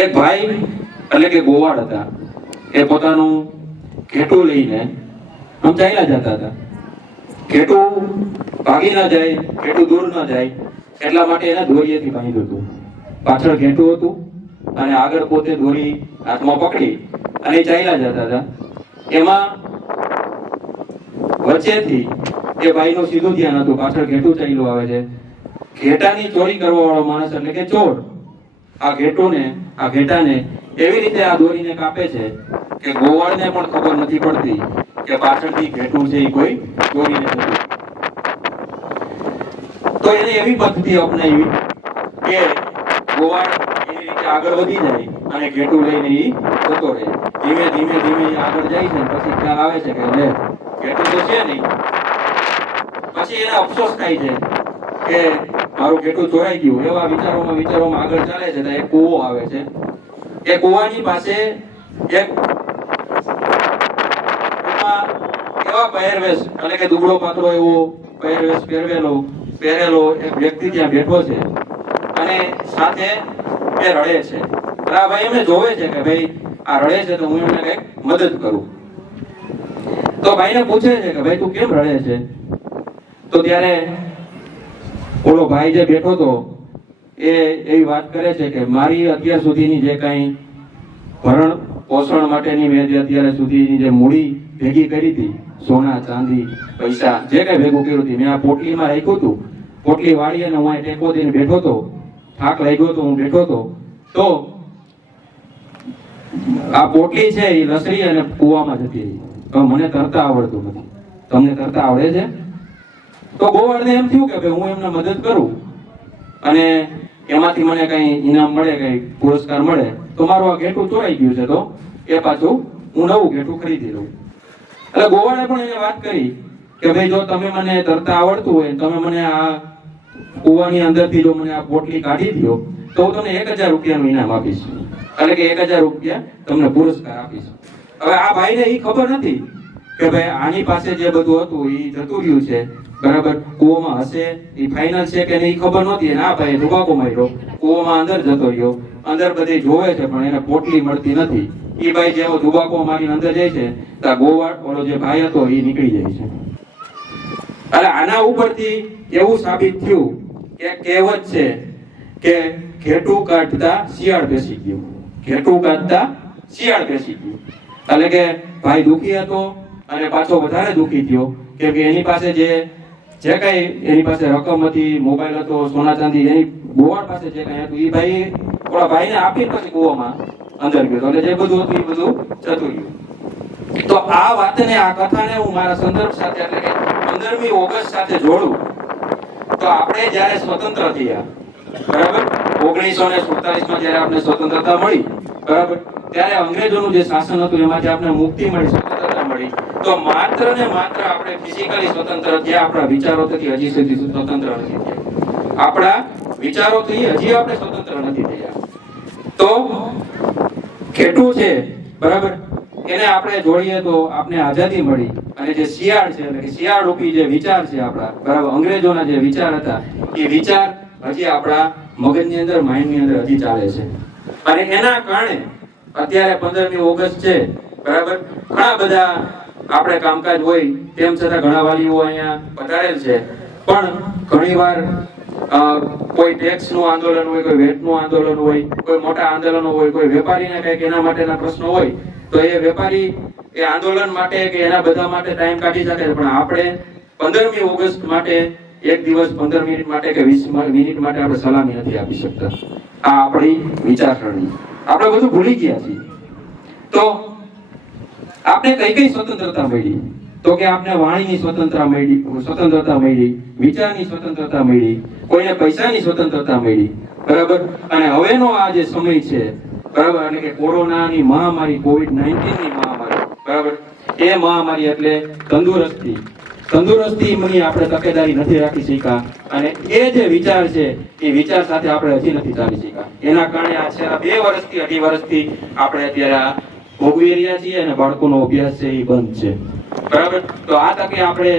એક ભાઈ એટલે કે ગોવાળ હતા, એ પોતાનું ઘેટું લઈને આમ ચાલ્યા જતા હતા। ઘેટું ભાગી ના જાય, ઘેટું દૂર ના જાય એટલા માટે એને દોરીએથી બાંધ્યું હતું। પાછળ ઘેટું હતું અને આગળ પોતે દોરી હાથમાં પકડી અને ચાલ્યા જતા હતા। એમાં વચ્ચેથી એ ભાઈનું સીધું ધ્યાન હતું, પાછળ ઘેટું ચાલ્યું આવે છે। ઘેટાની ચોરી કરવા વાળો માણસ એટલે કે ચોર આ ઘેટાને એવી રીતે આ દોરીને કાપે છે કે ગોવાળને પણ ખબર નથી પડતી કે પાછળથી ઘેટું છે એ કોઈ ચોરીને જતું। તો એને એવી પદ્ધતિ અપનાવી કે ગોવાળ એની રીતે આગળ વધી જાય અને ઘેટું લઈને એ જતો રહે। ધીમે ધીમે આગળ જાય છે, પછી ખ્યાલ આવે છે કે લે ઘેટું તો છે નહીં। પછી એને અફસોસ થાય છે કે મારું ઘેટું ચોરાઈ ગયું। એવા વિચારોમાં આગળ ચાલે છે તો એક કૂવો આવે છે। એ કૂવાની પાસે એક એવા પહેરવેશ એટલે કે દુબળો પાતળો એવો પહેરવેશ પહેરેલો એક વ્યક્તિ ત્યાં બેઠો છે અને સાથે એ રડે છે। આ ભાઈ એમને જોવે છે કે ભાઈ આ રડે છે તો હું એમને કઈક મદદ કરું। તો ભાઈને પૂછે છે કે ભાઈ તું કેમ રડે છે? તો ત્યારે ઓલો ભાઈ જે બેઠો હતો એ એવી વાત કરે છે કે મારી અત્યાર સુધીની જે કાંઈ ભરણ પોષણ માટેની મેં જે અત્યારે સુધીની જે મૂડી ભેગી કરી હતી, સોના ચાંદી પૈસા જે કઈ ભેગું કર્યું હતું, મેં આ પોટલીમાં રાખ્યું હતું। પોટલી વાળી અને હું ટેકો દઈને બેઠો હતો, થાક લાગ્યો હતો, હું બેઠો હતો, તો આ પોટલી છે એ લસરી અને કૂવામાં જતી રહી। તો મને તરતા આવડતું નથી, તમને તરતા આવડે છે? તો ગોવાળને એમ થયું કે ભાઈ હું એમને મદદ કરું અને એમાંથી મને કઈ ઇનામ મળે, કઈ પુરસ્કાર મળે તો મારું આ ઘેટું ચોરાઈ ગયું છે તો એ પાછું હું નવું ઘેટું ખરીદી લઉં। એટલે ગોવાળે પણ એને વાત કરી કે ભાઈ જો તમે મને તરતા આવડતું હોય, તમે મને આ કૂવાની અંદરથી જો મને આ પોટલી કાઢી દો તો હું તમને 1000 રૂપિયાનું ઇનામ આપીશ, એટલે કે 1000 રૂપિયા તમને પુરસ્કાર આપીશ। હવે આ ભાઈને એ ખબર નથી કે ભાઈ આની પાસે જે બધું હતું એ જતું રહ્યું છે, બરાબર, કૂવામાં હશે એ ફાઇનલ છે કે નહીં ખબર નહોતી। અને આ ભાઈ ધુબાકો માર્યો, કૂવામાં અંદર જતો રહ્યો, અંદર બધી જોવે છે પણ એને પોટલી મળતી નથી। એ ભાઈ જેવો ધુબાકો મારીને અંદર જાય છે તો ગોવાળ ઓલો જે ભાઈ હતો એ નીકળી જાય છે। એટલે આના ઉપરથી એવું સાબિત થયું કે કહેવત છે કે ઘેટું કાઢતા શિયાળ બેસી ગયું, ઘેટું કાઢતા શિયાળ બેસી ગયું। એટલે કે ભાઈ દુખી હતો અને પાછો વધારે દુખી થયો કેમ કે એની પાસે જે કઈ એની પાસે રકમ હતી, મોબાઈલ હતો, સોના ચાંદી, એની ગોવાળ પાસે જે કઈ હતું એ ભાઈ ઓલા ભાઈને આપીને પછી કૂવામાં અંદર ગયો એટલે જે બધું હતું એ બધું જતું રહ્યું। તો આ વાતને, આ કથાને હું મારા સંદર્ભ સાથે એટલે કે 15મી ઓગસ્ટ સાથે જોડું તો આપણે જ્યારે સ્વતંત્ર થયા, બરાબર, 1947માં જ્યારે આપણે સ્વતંત્રતા મળી, બરાબર, ત્યારે અંગ્રેજોનું જે શાસન હતું એમાંથી આપણે મુક્તિ મળી, સ્વતંત્રતા મળી, તો માત્ર ને માત્ર આપણે ફિઝિકલી સ્વતંત્ર થયા, આપણા વિચારોથી હજી સુધી સ્વતંત્ર નથી થયા। આપણા વિચારોથી હજી આપણે સ્વતંત્ર નથી થયા। તો ઘેટું છે, બરાબર, એને આપણે જોડીએ તો આપણે આઝાદી મળી અને જે શિયાળ છે એટલે કે શિયાળ રૂપી જે વિચાર છે આપણા, બરાબર, અંગ્રેજોના જે વિચાર હતા એ વિચાર હજી આપણા મગજની અંદર, માઇન્ડની અંદર હજી ચાલે છે। અને એના કારણે અત્યારે 15મી ઓગસ્ટ છે, બરાબર, ઘણા બધા આપણે કામકાજ હોય તેમ છતાં ઘણા વાલીઓ અહીંયા પધારેલ છે, પણ ઘણીવાર કોઈ ટેક્સનું આંદોલન હોય, કોઈ વેટનું આંદોલન હોય, કોઈ મોટા આંદોલનો હોય, કોઈ વેપારીને કંઈક એના માટેના પ્રશ્નો હોય, તો એ વેપારી એ આંદોલન માટે કે એના બધા માટે ટાઈમ કાઢી શકે. પણ આપણે 15મી ઓગસ્ટ માટે એક દિવસ 15 મિનિટ માટે કે 20 મિનિટ માટે આપણે સલામી નથી આપી શકતા. આ આપણી વિચારસરણી. આપણે બધું ભૂલી ગયા છીએ. તો આપણે કઈ સ્વતંત્રતા મળી? તો કે આપણે વાણીની સ્વતંત્રતા મળી, વિચારની સ્વતંત્રતા મળી, કોઈને પૈસાની સ્વતંત્રતા મળી, બરાબર. અને હવેનો આ જે સમય છે, બરાબર, એટલે કે કોરોનાની મહામારી, COVID-19ની મહામારી, બરાબર, એ મહામારી એટલે તંદુરસ્તીની આપણે તકેદારી નથી રાખી શક્યા. અને એ જે વિચાર છે એ વિચાર સાથે આપણે હજી નથી ચાલી શક્યા. એના કારણે આ છેલ્લા 2 વર્ષથી 2.5 વર્ષથી આપણે અત્યારે ભોગવી રહ્યા છીએ અને બાળકોનો અભ્યાસ છે એ બંધ છે, બરાબર. તો આ તકે આપણે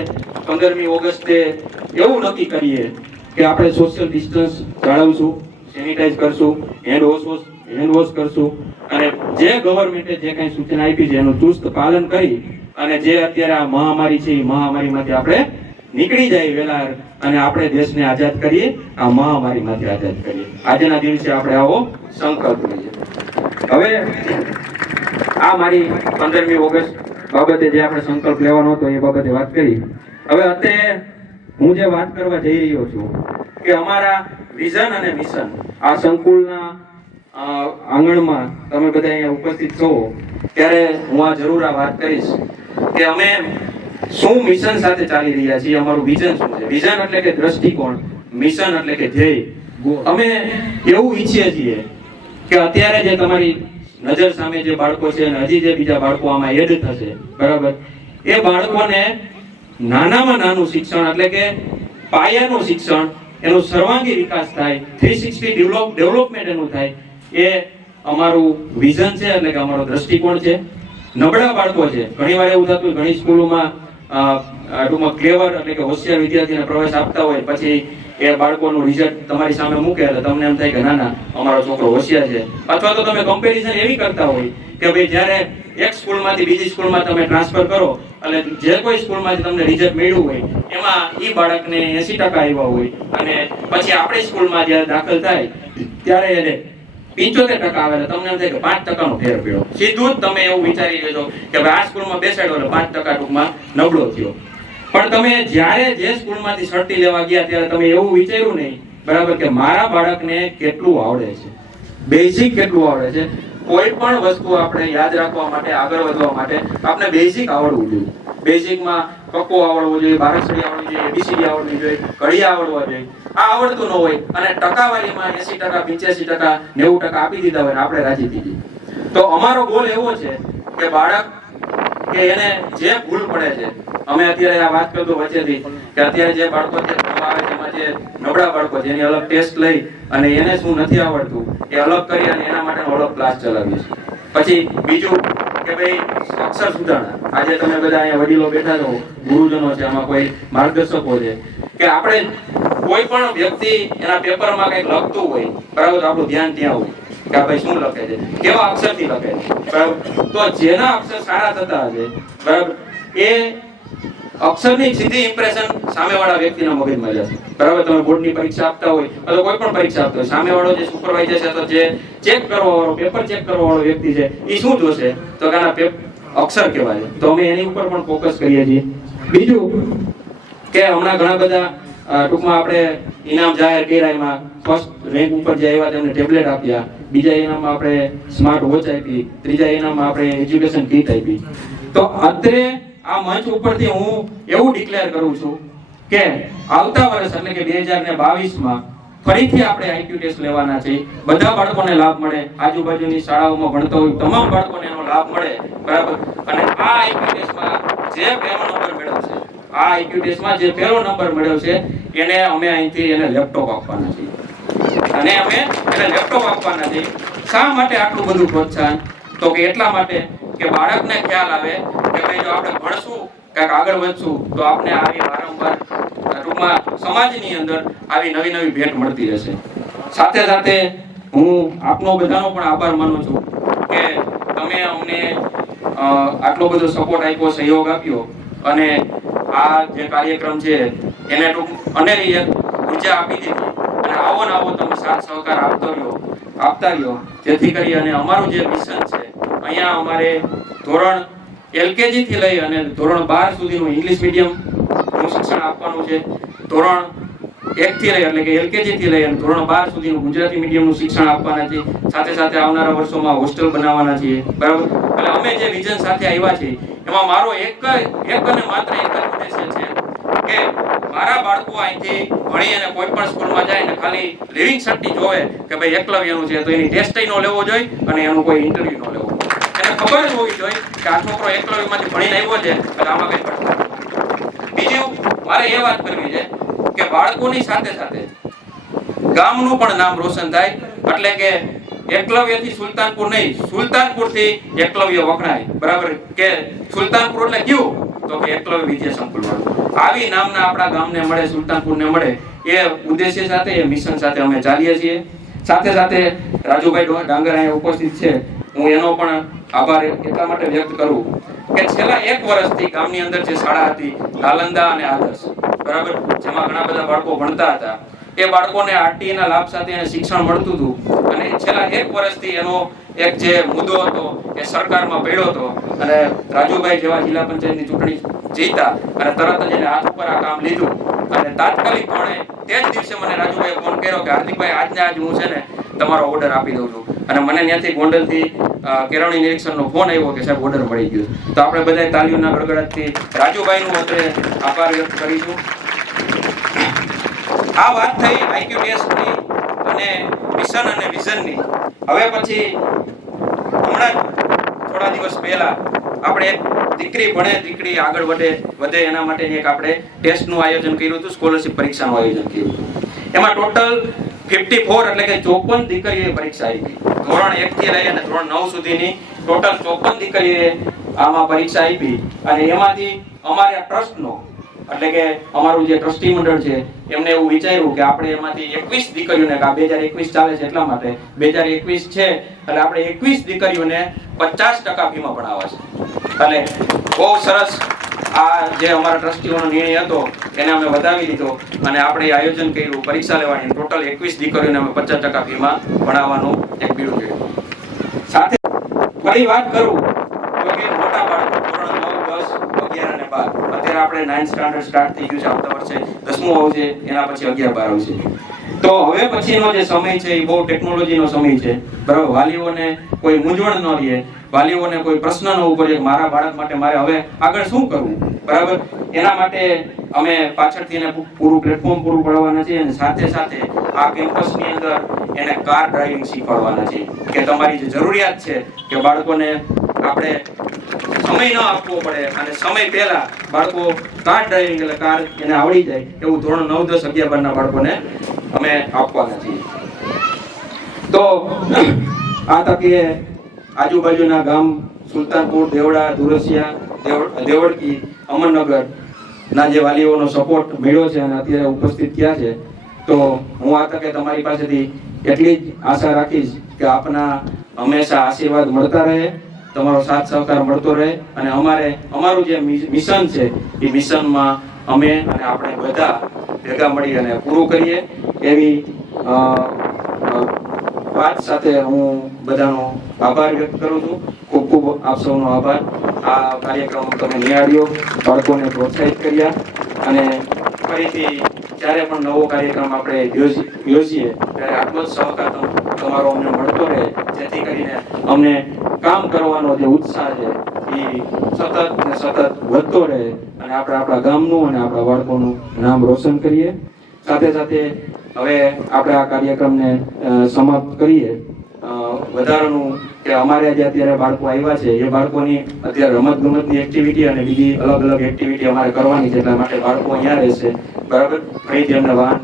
15મી ઓગસ્ટે એવું નક્કી કરીએ કે આપણે સોશિયલ ડિસ્ટન્સ જાળવશું, સેનિટાઈઝ કરશું, હેન્ડ વોશ કરશું, અને જે ગવર્મેન્ટે જે કંઈ સૂચના આપી છે એનું ચુસ્ત પાલન કરી અને જે અત્યારે આ મહામારી છે એ મહામારીમાંથી આપણે નીકળી જાય વહેલા અને આપણે દેશને આઝાદ કરીએ, આ મહામારીમાંથી આઝાદ કરીએ. આજના દિવસે આપણે આવો સંકલ્પ લઈએ. હવે આ મારી 15મી ઓગસ્ટ બાબતે જે આપણે સંકલ્પ લેવાનો હતો એ બાબતે વાત કરી. હવે અત્યારે હું જે વાત કરવા જઈ રહ્યો છું કે અમારા વિઝન અને મિશન આ સંકુલના આંગણમાં તમે બધા અહીંયા ઉપસ્થિત છો ત્યારે હું આ જરૂર આ વાત કરીશ કે અમે શું મિશન સાથે ચાલી રહ્યા છીએ, અમારું વિઝન શું છે. વિઝન એટલે કે દ્રષ્ટિકોણ, મિશન એટલે કે ધ્યેય. અમે એવું ઈચ્છીએ છીએ કે અત્યારે જે તમારી નજર સામે જે બાળકો છે અને હજી જે બીજા બાળકો આમાં એડ થશે, બરાબર, એ બાળકોને નાનામાં નાનું શિક્ષણ એટલે કે પાયાનું શિક્ષણ, એનો સર્વાંગી વિકાસ થાય, 360 ડેવલપમેન્ટ એનું થાય, એ અમારું વિઝન છે. એટલે કે અમારો દ્રષ્ટિકોણ છે. નબળા બાળકો છે, ઘણીવાર એવું થતું ઘણી સ્કૂલોમાં ટૂંકમાં ક્લેવર એટલે કે હોશિયાર વિદ્યાર્થીને પ્રવેશ આપતા હોય, પછી એ બાળકોનું રિઝલ્ટ તમારી સામે મૂકે એટલે તમને એમ થાય કે ના ના અમારો છોકરો હોશિયાર છે. અથવા તો તમે કમ્પેરિઝન એવી કરતા હોય કે ભાઈ જ્યારે એક સ્કૂલમાંથી બીજી સ્કૂલમાં તમે ટ્રાન્સફર કરો એટલે જે કોઈ સ્કૂલમાંથી તમને રિઝલ્ટ મળ્યું હોય એમાં એ બાળકને 80% આવ્યા હોય અને પછી આપણી સ્કૂલમાં જ્યારે દાખલ થાય ત્યારે એને 75% આવે એટલે તમને એમ થાય કે 5%નો ફેર પડ્યો. સીધું જ તમે એવું વિચારી લેજો કે ભાઈ આ સ્કૂલમાં બેસાડ્યો એટલે 5% ટૂંકમાં નબળો થયો. પણ તમે જ્યારે જે સ્કૂલમાંથી શરતી લેવા ગયા ત્યારે તમે એવું વિચાર્યું નહીં, બરાબર, કે મારા બાળકને કેટલું આવડે છે, બેઝિક કેટલું આવડે છે. કોઈ પણ વસ્તુ આપણે યાદ રાખવા માટે, આગળ વધવા માટે આપણે બેઝિક આવડવું જોઈએ. બેઝિકમાં કક્કો આવડવો જોઈએ, બારાક્ષરી આવડવી જોઈએ, ABCD આવડવી જોઈએ, ઘડિયા આવડવા જોઈએ. આ આવડતું ન હોય અને ટકાવારીમાં 80%, 85%, 90% આપી દીધા હોય આપણે રાજી થઈ જઈએ. તો અમારો ગોલ એવો છે કે બાળક કે એને જે ભૂલ પડે છે, અમે અત્યારે આ વાત કરતો વચ્ચેથી કે અત્યારે જે બાળકો જે ભણવા આવે છે એમાં જે નબળા બાળકો છે એની અલગ ટેસ્ટ લઈ અને એને શું નથી આવડતું એ અલગ કરી અને એના માટેનો અલગ ક્લાસ ચલાવીએ છીએ. પછી બીજું કે ભાઈ અક્ષર સુધારણા. આજે તમે બધા અહીંયા વડીલો બેઠા છો, ગુરુજનો છે, આમાં કોઈ માર્ગદર્શકો છે, કે આપણે કોઈ પણ વ્યક્તિ એના પેપરમાં કંઈક લખતું હોય, બરાબર, તો આપણું ધ્યાન ત્યાં હોય કે આ ભાઈ શું લખે છે, કેવા અક્ષરથી લખે છે, બરાબર. તો જેના અક્ષર સારા થતા હશે, બરાબર, એ અક્ષરની સીધી ઇમ્પ્રેશન સામેવાળા વ્યક્તિના મગજમાં જશે, બરાબર. તમે બોર્ડની પરીક્ષા આપતા હોય અથવા કોઈ પણ પરીક્ષા આપતા હોય, સામેવાળો જે સુપરવાઇઝર છે તો જે ચેક કરવાવાળો, પેપર ચેક કરવાવાળો વ્યક્તિ છે એ શું જોશે તો કે આના અક્ષર કહેવાય. તો અમે એની ઉપર પણ ફોકસ કરીએ છીએ. બીજું કે હમણાં ઘણા બધા ટૂંકમાં આપણે ઇનામ જાહેર કર્યા, એમાં ફર્સ્ટ રેન્ક ઉપર જે આવ્યા તેમને ટેબ્લેટ આપ્યા, બીજા ઇનામમાં આપણે સ્માર્ટ વોચ આપી, ત્રીજા ઇનામમાં આપણે એજ્યુકેશન કીટ આપી. તો અત્યારે આ મંચ ઉપરથી હું એવું ડિક્લેર કરું છું કે આવતા વર્ષ એટલે કે 2022માં ફરીથી આપણે IQ ટેસ્ટ લેવાના છે. બધા બાળકોને લાભ મળે, આજુબાજુની શાળાઓમાં ભણતા હોય તમામ બાળકોને એનો લાભ મળે, બરાબર. અને આ IQ ટેસ્ટમાં જે પહેલો નંબર મેળવશે, આ IQ ટેસ્ટમાં જે પહેલો નંબર મેળવશે એને અમે અહીંથી એને લેપટોપ આપવાના છીએ. અને અમે એને લેપટોપ આપવાના છીએ. શા માટે આટલું બધું પ્રોત્સાહન? તો કે એટલા માટે કે બાળકને ખ્યાલ આવે કે ભાઈ જો આપણે ભણશું, કંઈક આગળ વધશું તો આપણે આવી વારંવાર ટૂંકમાં સમાજની અંદર આવી નવી નવી ભેટ મળતી રહેશે. સાથે સાથે હું આપનો બધાનો પણ આભાર માનું છું કે તમે અમને આટલો બધો સપોર્ટ આપ્યો, સહયોગ આપ્યો અને આ જે કાર્યક્રમ છે એને અનેરી ઉર્જા આપી દીધી. અને આવો ને આવો તમે સાથ સહકાર આપતા રહ્યો, જેથી કરી અને અમારું જે મિશન છે અહીંયા અમારે ધોરણ LKG થી લઈ અને ધોરણ 12 સુધીનું ઇંગ્લિશ મીડિયમ નું શિક્ષણ આપવાનું છે. ધોરણ 1 થી લઈ એટલે કે LKG થી લઈ અને ધોરણ 12 સુધીનું ગુજરાતી મીડિયમનું શિક્ષણ આપવાના છે. સાથે સાથે આવનારા વર્ષોમાં હોસ્ટેલ બનાવવાના છીએ. બરાબર. એટલે અમે જે વિઝન સાથે આવ્યા છીએ એમાં મારો એક અને માત્ર એક જ ઉદ્દેશ્ય છે કે મારા બાળકો અહીંથી ભણી અને કોઈ પણ સ્કૂલમાં જાય ને ખાલી લિવિંગ સર્ટી જોવે કે ભાઈ એકલવ્યનું છે તો એની ટેસ્ટ નો લેવો જોઈએ અને એનું કોઈ ઇન્ટરવ્યુ નો લેવો. એને ખબર જ હોવી જોઈએ કે આ છોકરો એકલવ્યમાંથી ભણીને આવ્યો છે એટલે આમાં કઈ પડતું. બીજું મારે એ વાત કરવી છે કે બાળકોની સાથે સાથે ગામનું પણ નામ રોશન થાય. એટલે કે એકલવ્યથી સુલતાનપુર નહીં, સુલતાનપુરથી એકલવ્ય વખણાય. બરાબર. કે સુલતાનપુર એટલે કયું તો કે એકલવ્ય વિદ્યા સંકુલ વાળું. આવી નામના આપણા ગામને મળે, સુલતાનપુરને મળે, એ ઉદ્દેશ્ય સાથે, એ મિશન સાથે અમે ચાલીએ છીએ. સાથે સાથે રાજુભાઈ ડાંગર અહીંયા ઉપસ્થિત છે, હું એનો પણ આભાર એટલા માટે વ્યક્ત કરું કે છેલ્લા 1 વર્ષથી ગામની અંદર જે શાળા હતી નાલંદા અને આદર્શ, બરાબર, જેમાં ઘણા બધા બાળકો ભણતા હતા, એ બાળકોને RTE ના લાભ સાથે એને શિક્ષણ મળતું હતું. અને છેલ્લા 1 વર્ષથી એનો એક જે મુદ્દો હતો એ સરકારમાં પડ્યો હતો અને રાજુભાઈ જેવા જિલ્લા પંચાયતની ચૂંટણી જીતા અને તરત જ એને હાથ ઉપર આ કામ લીધું અને તાત્કાલિકપણે તે જ દિવસે મને રાજુભાઈએ ફોન કર્યો કે હાર્દિકભાઈ આજને આજ હું છે ને તમારો ઓર્ડર આપી દઉં છું. અને મને ત્યાંથી ગોંડલથી કેળવણી નિરીક્ષણનો ફોન આવ્યો કે સાહેબ ઓર્ડર મળી ગયો. તો આપણે બધા તાલીઓના ગડગડાટથી રાજુભાઈનું અત્રે આભાર વ્યક્ત કરીશું. આ વાત થઈ IQTSની અને મિશન અને વિઝનની. હવે પછી હમણાં થોડા દિવસ પહેલા આપણે એક દીકરી ભણે, દીકરી આગળ વધે એના માટેની એક આપણે ટેસ્ટનું આયોજન કર્યું હતું, સ્કોલરશિપ પરીક્ષાનું આયોજન કર્યું હતું. એમાં ટોટલ 54 એટલે કે 54 દીકરીઓએ પરીક્ષા આપી. ધોરણ 1 થી લઈ અને ધોરણ 9 સુધીની ટોટલ 54 દીકરીઓએ આમાં પરીક્ષા આપી. અને એમાંથી અમારા ટ્રસ્ટનો એટલે કે અમારું જે ટ્રસ્ટી મંડળ છે એમને એવું વિચાર્યું કે આપણે એમાંથી 21 દીકરીઓને, કે 2021 ચાલે છે એટલા માટે 2021 છે એટલે આપણે 21 દીકરીઓને 50% ફીમાં ભણાવવા છે. એટલે બહુ સરસ આ જે અમારા ટ્રસ્ટીઓનો નિર્ણય હતો એને અમે વધાવી દીધો અને આપણે આયોજન કર્યું પરીક્ષા લેવાની. ટોટલ 21 દીકરીઓને અમે 50% ફીમાં ભણાવવાનું એક બીડું કર્યું. સાથે ફરી વાત કરું તો કે મોટા બાળકો ધોરણ 9, 10, 11 અને 12 અત્યારે આપણે 9th સ્ટાન્ડર્ડ સ્ટાર્ટ થઈ ગયું છે. આવતા વર્ષે 10મું આવશે, એના પછી 11, 12 આવશે. તો હવે પછીનો જે સમય છે એ બહુ ટેકનોલોજીનો સમય છે. બરાબર. વાલીઓને કોઈ મૂંઝવણ ન રહે, વાલીઓને કોઈ પ્રશ્ન ન ઉભો રહે મારા બાળક માટે મારે હવે આગળ શું કરવું. બરાબર. એના માટે અમે પાછળથી એને પૂરું પ્લેટફોર્મ પૂરું પાડવાના છે અને સાથે સાથે આ કેમ્પસની અંદર એને કાર ડ્રાઇવિંગ શીખવાડવાના છે કે તમારી જે જરૂરિયાત છે કે બાળકોને આપણે સમય ન આપવો પડે અને સમય પહેલા બાળકો કાર ડ્રાઇવિંગ એટલે કાર એને આવડી જાય એવું ધોરણ 9, 10, 11, 12 ના બાળકોને અમે આપવાના છીએ. તો આ તકે આજુબાજુના ગામ સુલતાનપુર, દેવડા, દુરસિયા, દેવડકી, અમરનગર ના જે વાલીઓનો સપોર્ટ મળ્યો છે અને અત્યારે ઉપસ્થિત થયા છે, તો હું આ તકે તમારી પાસેથી એટલી જ આશા રાખીશ કે આપના હંમેશા આશીર્વાદ મળતા રહે, તમારો સાથ સહકાર મળતો રહે અને અમારું જે મિશન છે એ મિશનમાં અમે અને આપણે બધા ભેગા મળી અને પૂરું કરીએ એવી વાત સાથે હું બધાનો આભાર વ્યક્ત કરું છું. ખૂબ ખૂબ આપ સૌનો આભાર. આ કાર્યક્રમ તમે નિહાળ્યો, બાળકોને પ્રોત્સાહિત કર્યા અને ફરીથી જ્યારે પણ નવો કાર્યક્રમ આપણે યોજીએ ત્યારે આટલો જ સહકાર તમારો અમને મળતો રહે, જેથી કરીને અમને કામ કરવાનો જે ઉત્સાહ છે એ સતત ને સતત વધતો રહે અને આપણે આપણા ગામનું અને આપણા બાળકોનું નામ રોશન કરીએ. સાથે સાથે હવે આપણે આ કાર્યક્રમને સમાપ્ત કરીએ. વધારાનું કે અમારે જે અત્યારે બાળકો આવ્યા છે એ બાળકોની અત્યારે રમતગમતની એક્ટિવિટી અને બીજી અલગ અલગ એક્ટિવિટી અમારે કરવાની છે, એટલા માટે બાળકો અહીંયા રહેશે. બરાબર. ફરીથી એમને વાહન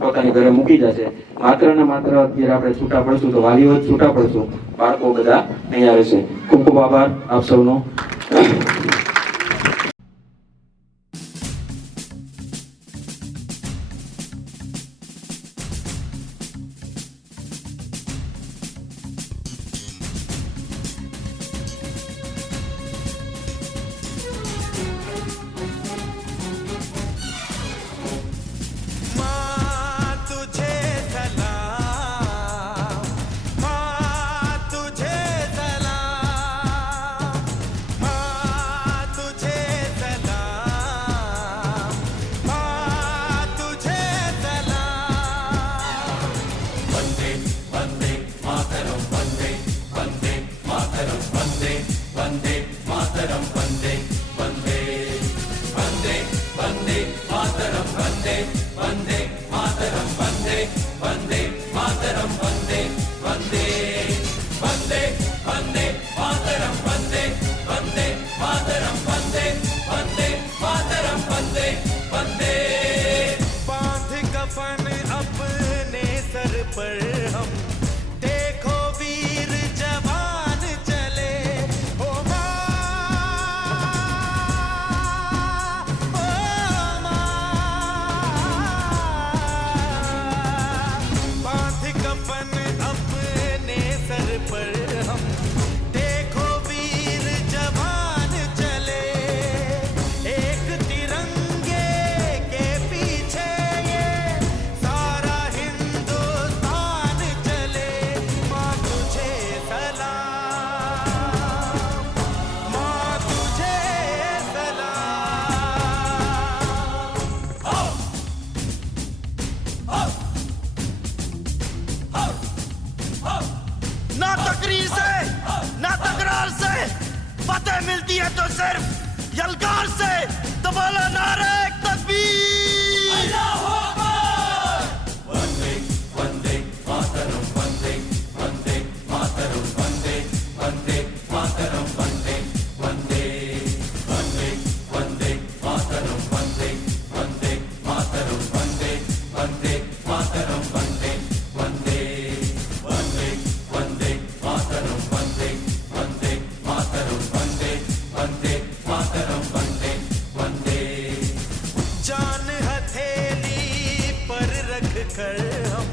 પોતાની ઘરે મૂકી જશે. માત્ર ને માત્ર અત્યારે આપણે છૂટા પડશું તો વાલીઓ જ છૂટા પડશું, બાળકો બધા અહીંયા રહેશે. ખૂબ ખૂબ આભાર આપ સૌનો. तुझे बहादुरी से ना तकरार से, फतेह मिलती है तो सिर्फ यलकार से। तो बोलो नारे तकबीर। वंदे वंदे मातरम, वंदे वंदे मातरम, वंदे वंदे मातरम, वंदे वंदे वंदे वंदे मातरम, वंदे वंदे मातरम, वंदे वंदे मातरम, वंदे वंदे वंदे वंदे मातरम, वंदे वंदे मातरम, वंदे वंदे मातरम, वंदे वंदे। जान हथेली पर रख कर हम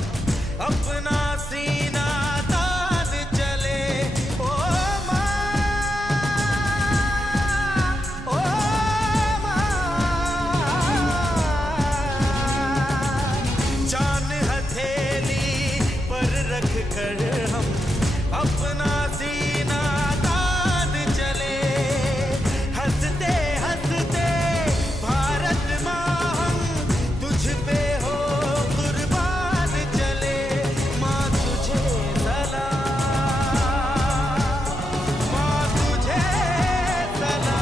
अपना सीना तान चले। ओ माँ, ओ माँ, जान हथेली पर रख कर हम अपना सीना तान चले। हंसते हंसते भारत माँ हम तुझ पे हो कुर्बान चले। माँ तुझे सलाम, माँ तुझे सलाम।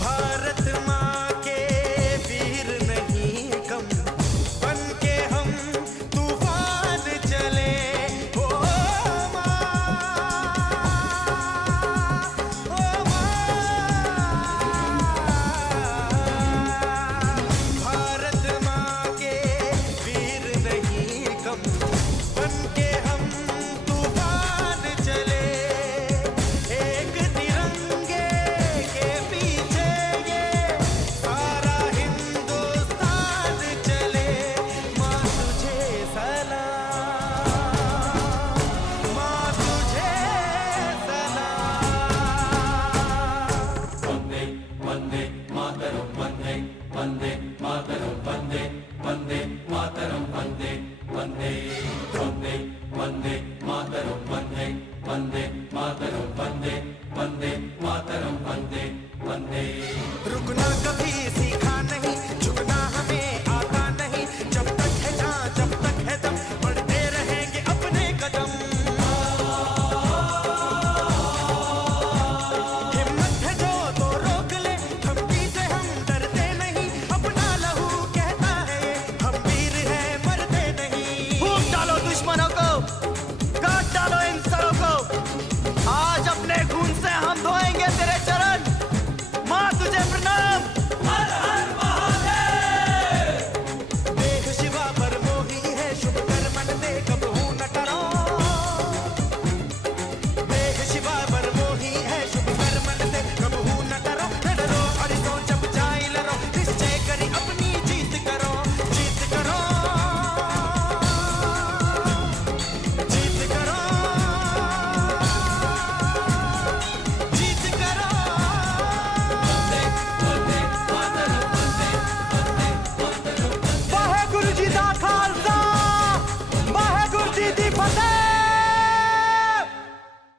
भारत माँ के वीर नहीं कम, बन के हम तूफान चले। ओ माँ, ओ माँ, भारत माँ के वीर नहीं कम, बन के हम तूफान चले। एक तिरंगे के पीछे ये सारा हिंदुस्तान चले। माँ तुझे सलाम, माँ तुझे सलाम। वंदे वंदे मातरम, वंदे वंदे मातरम, वंदे वंदे मातरम, वंदे वंदे वंदे वंदे मातरम, वंदे वंदे मातरम, वंदे वंदे मातरम, वंदे वंदे। रुकना कभी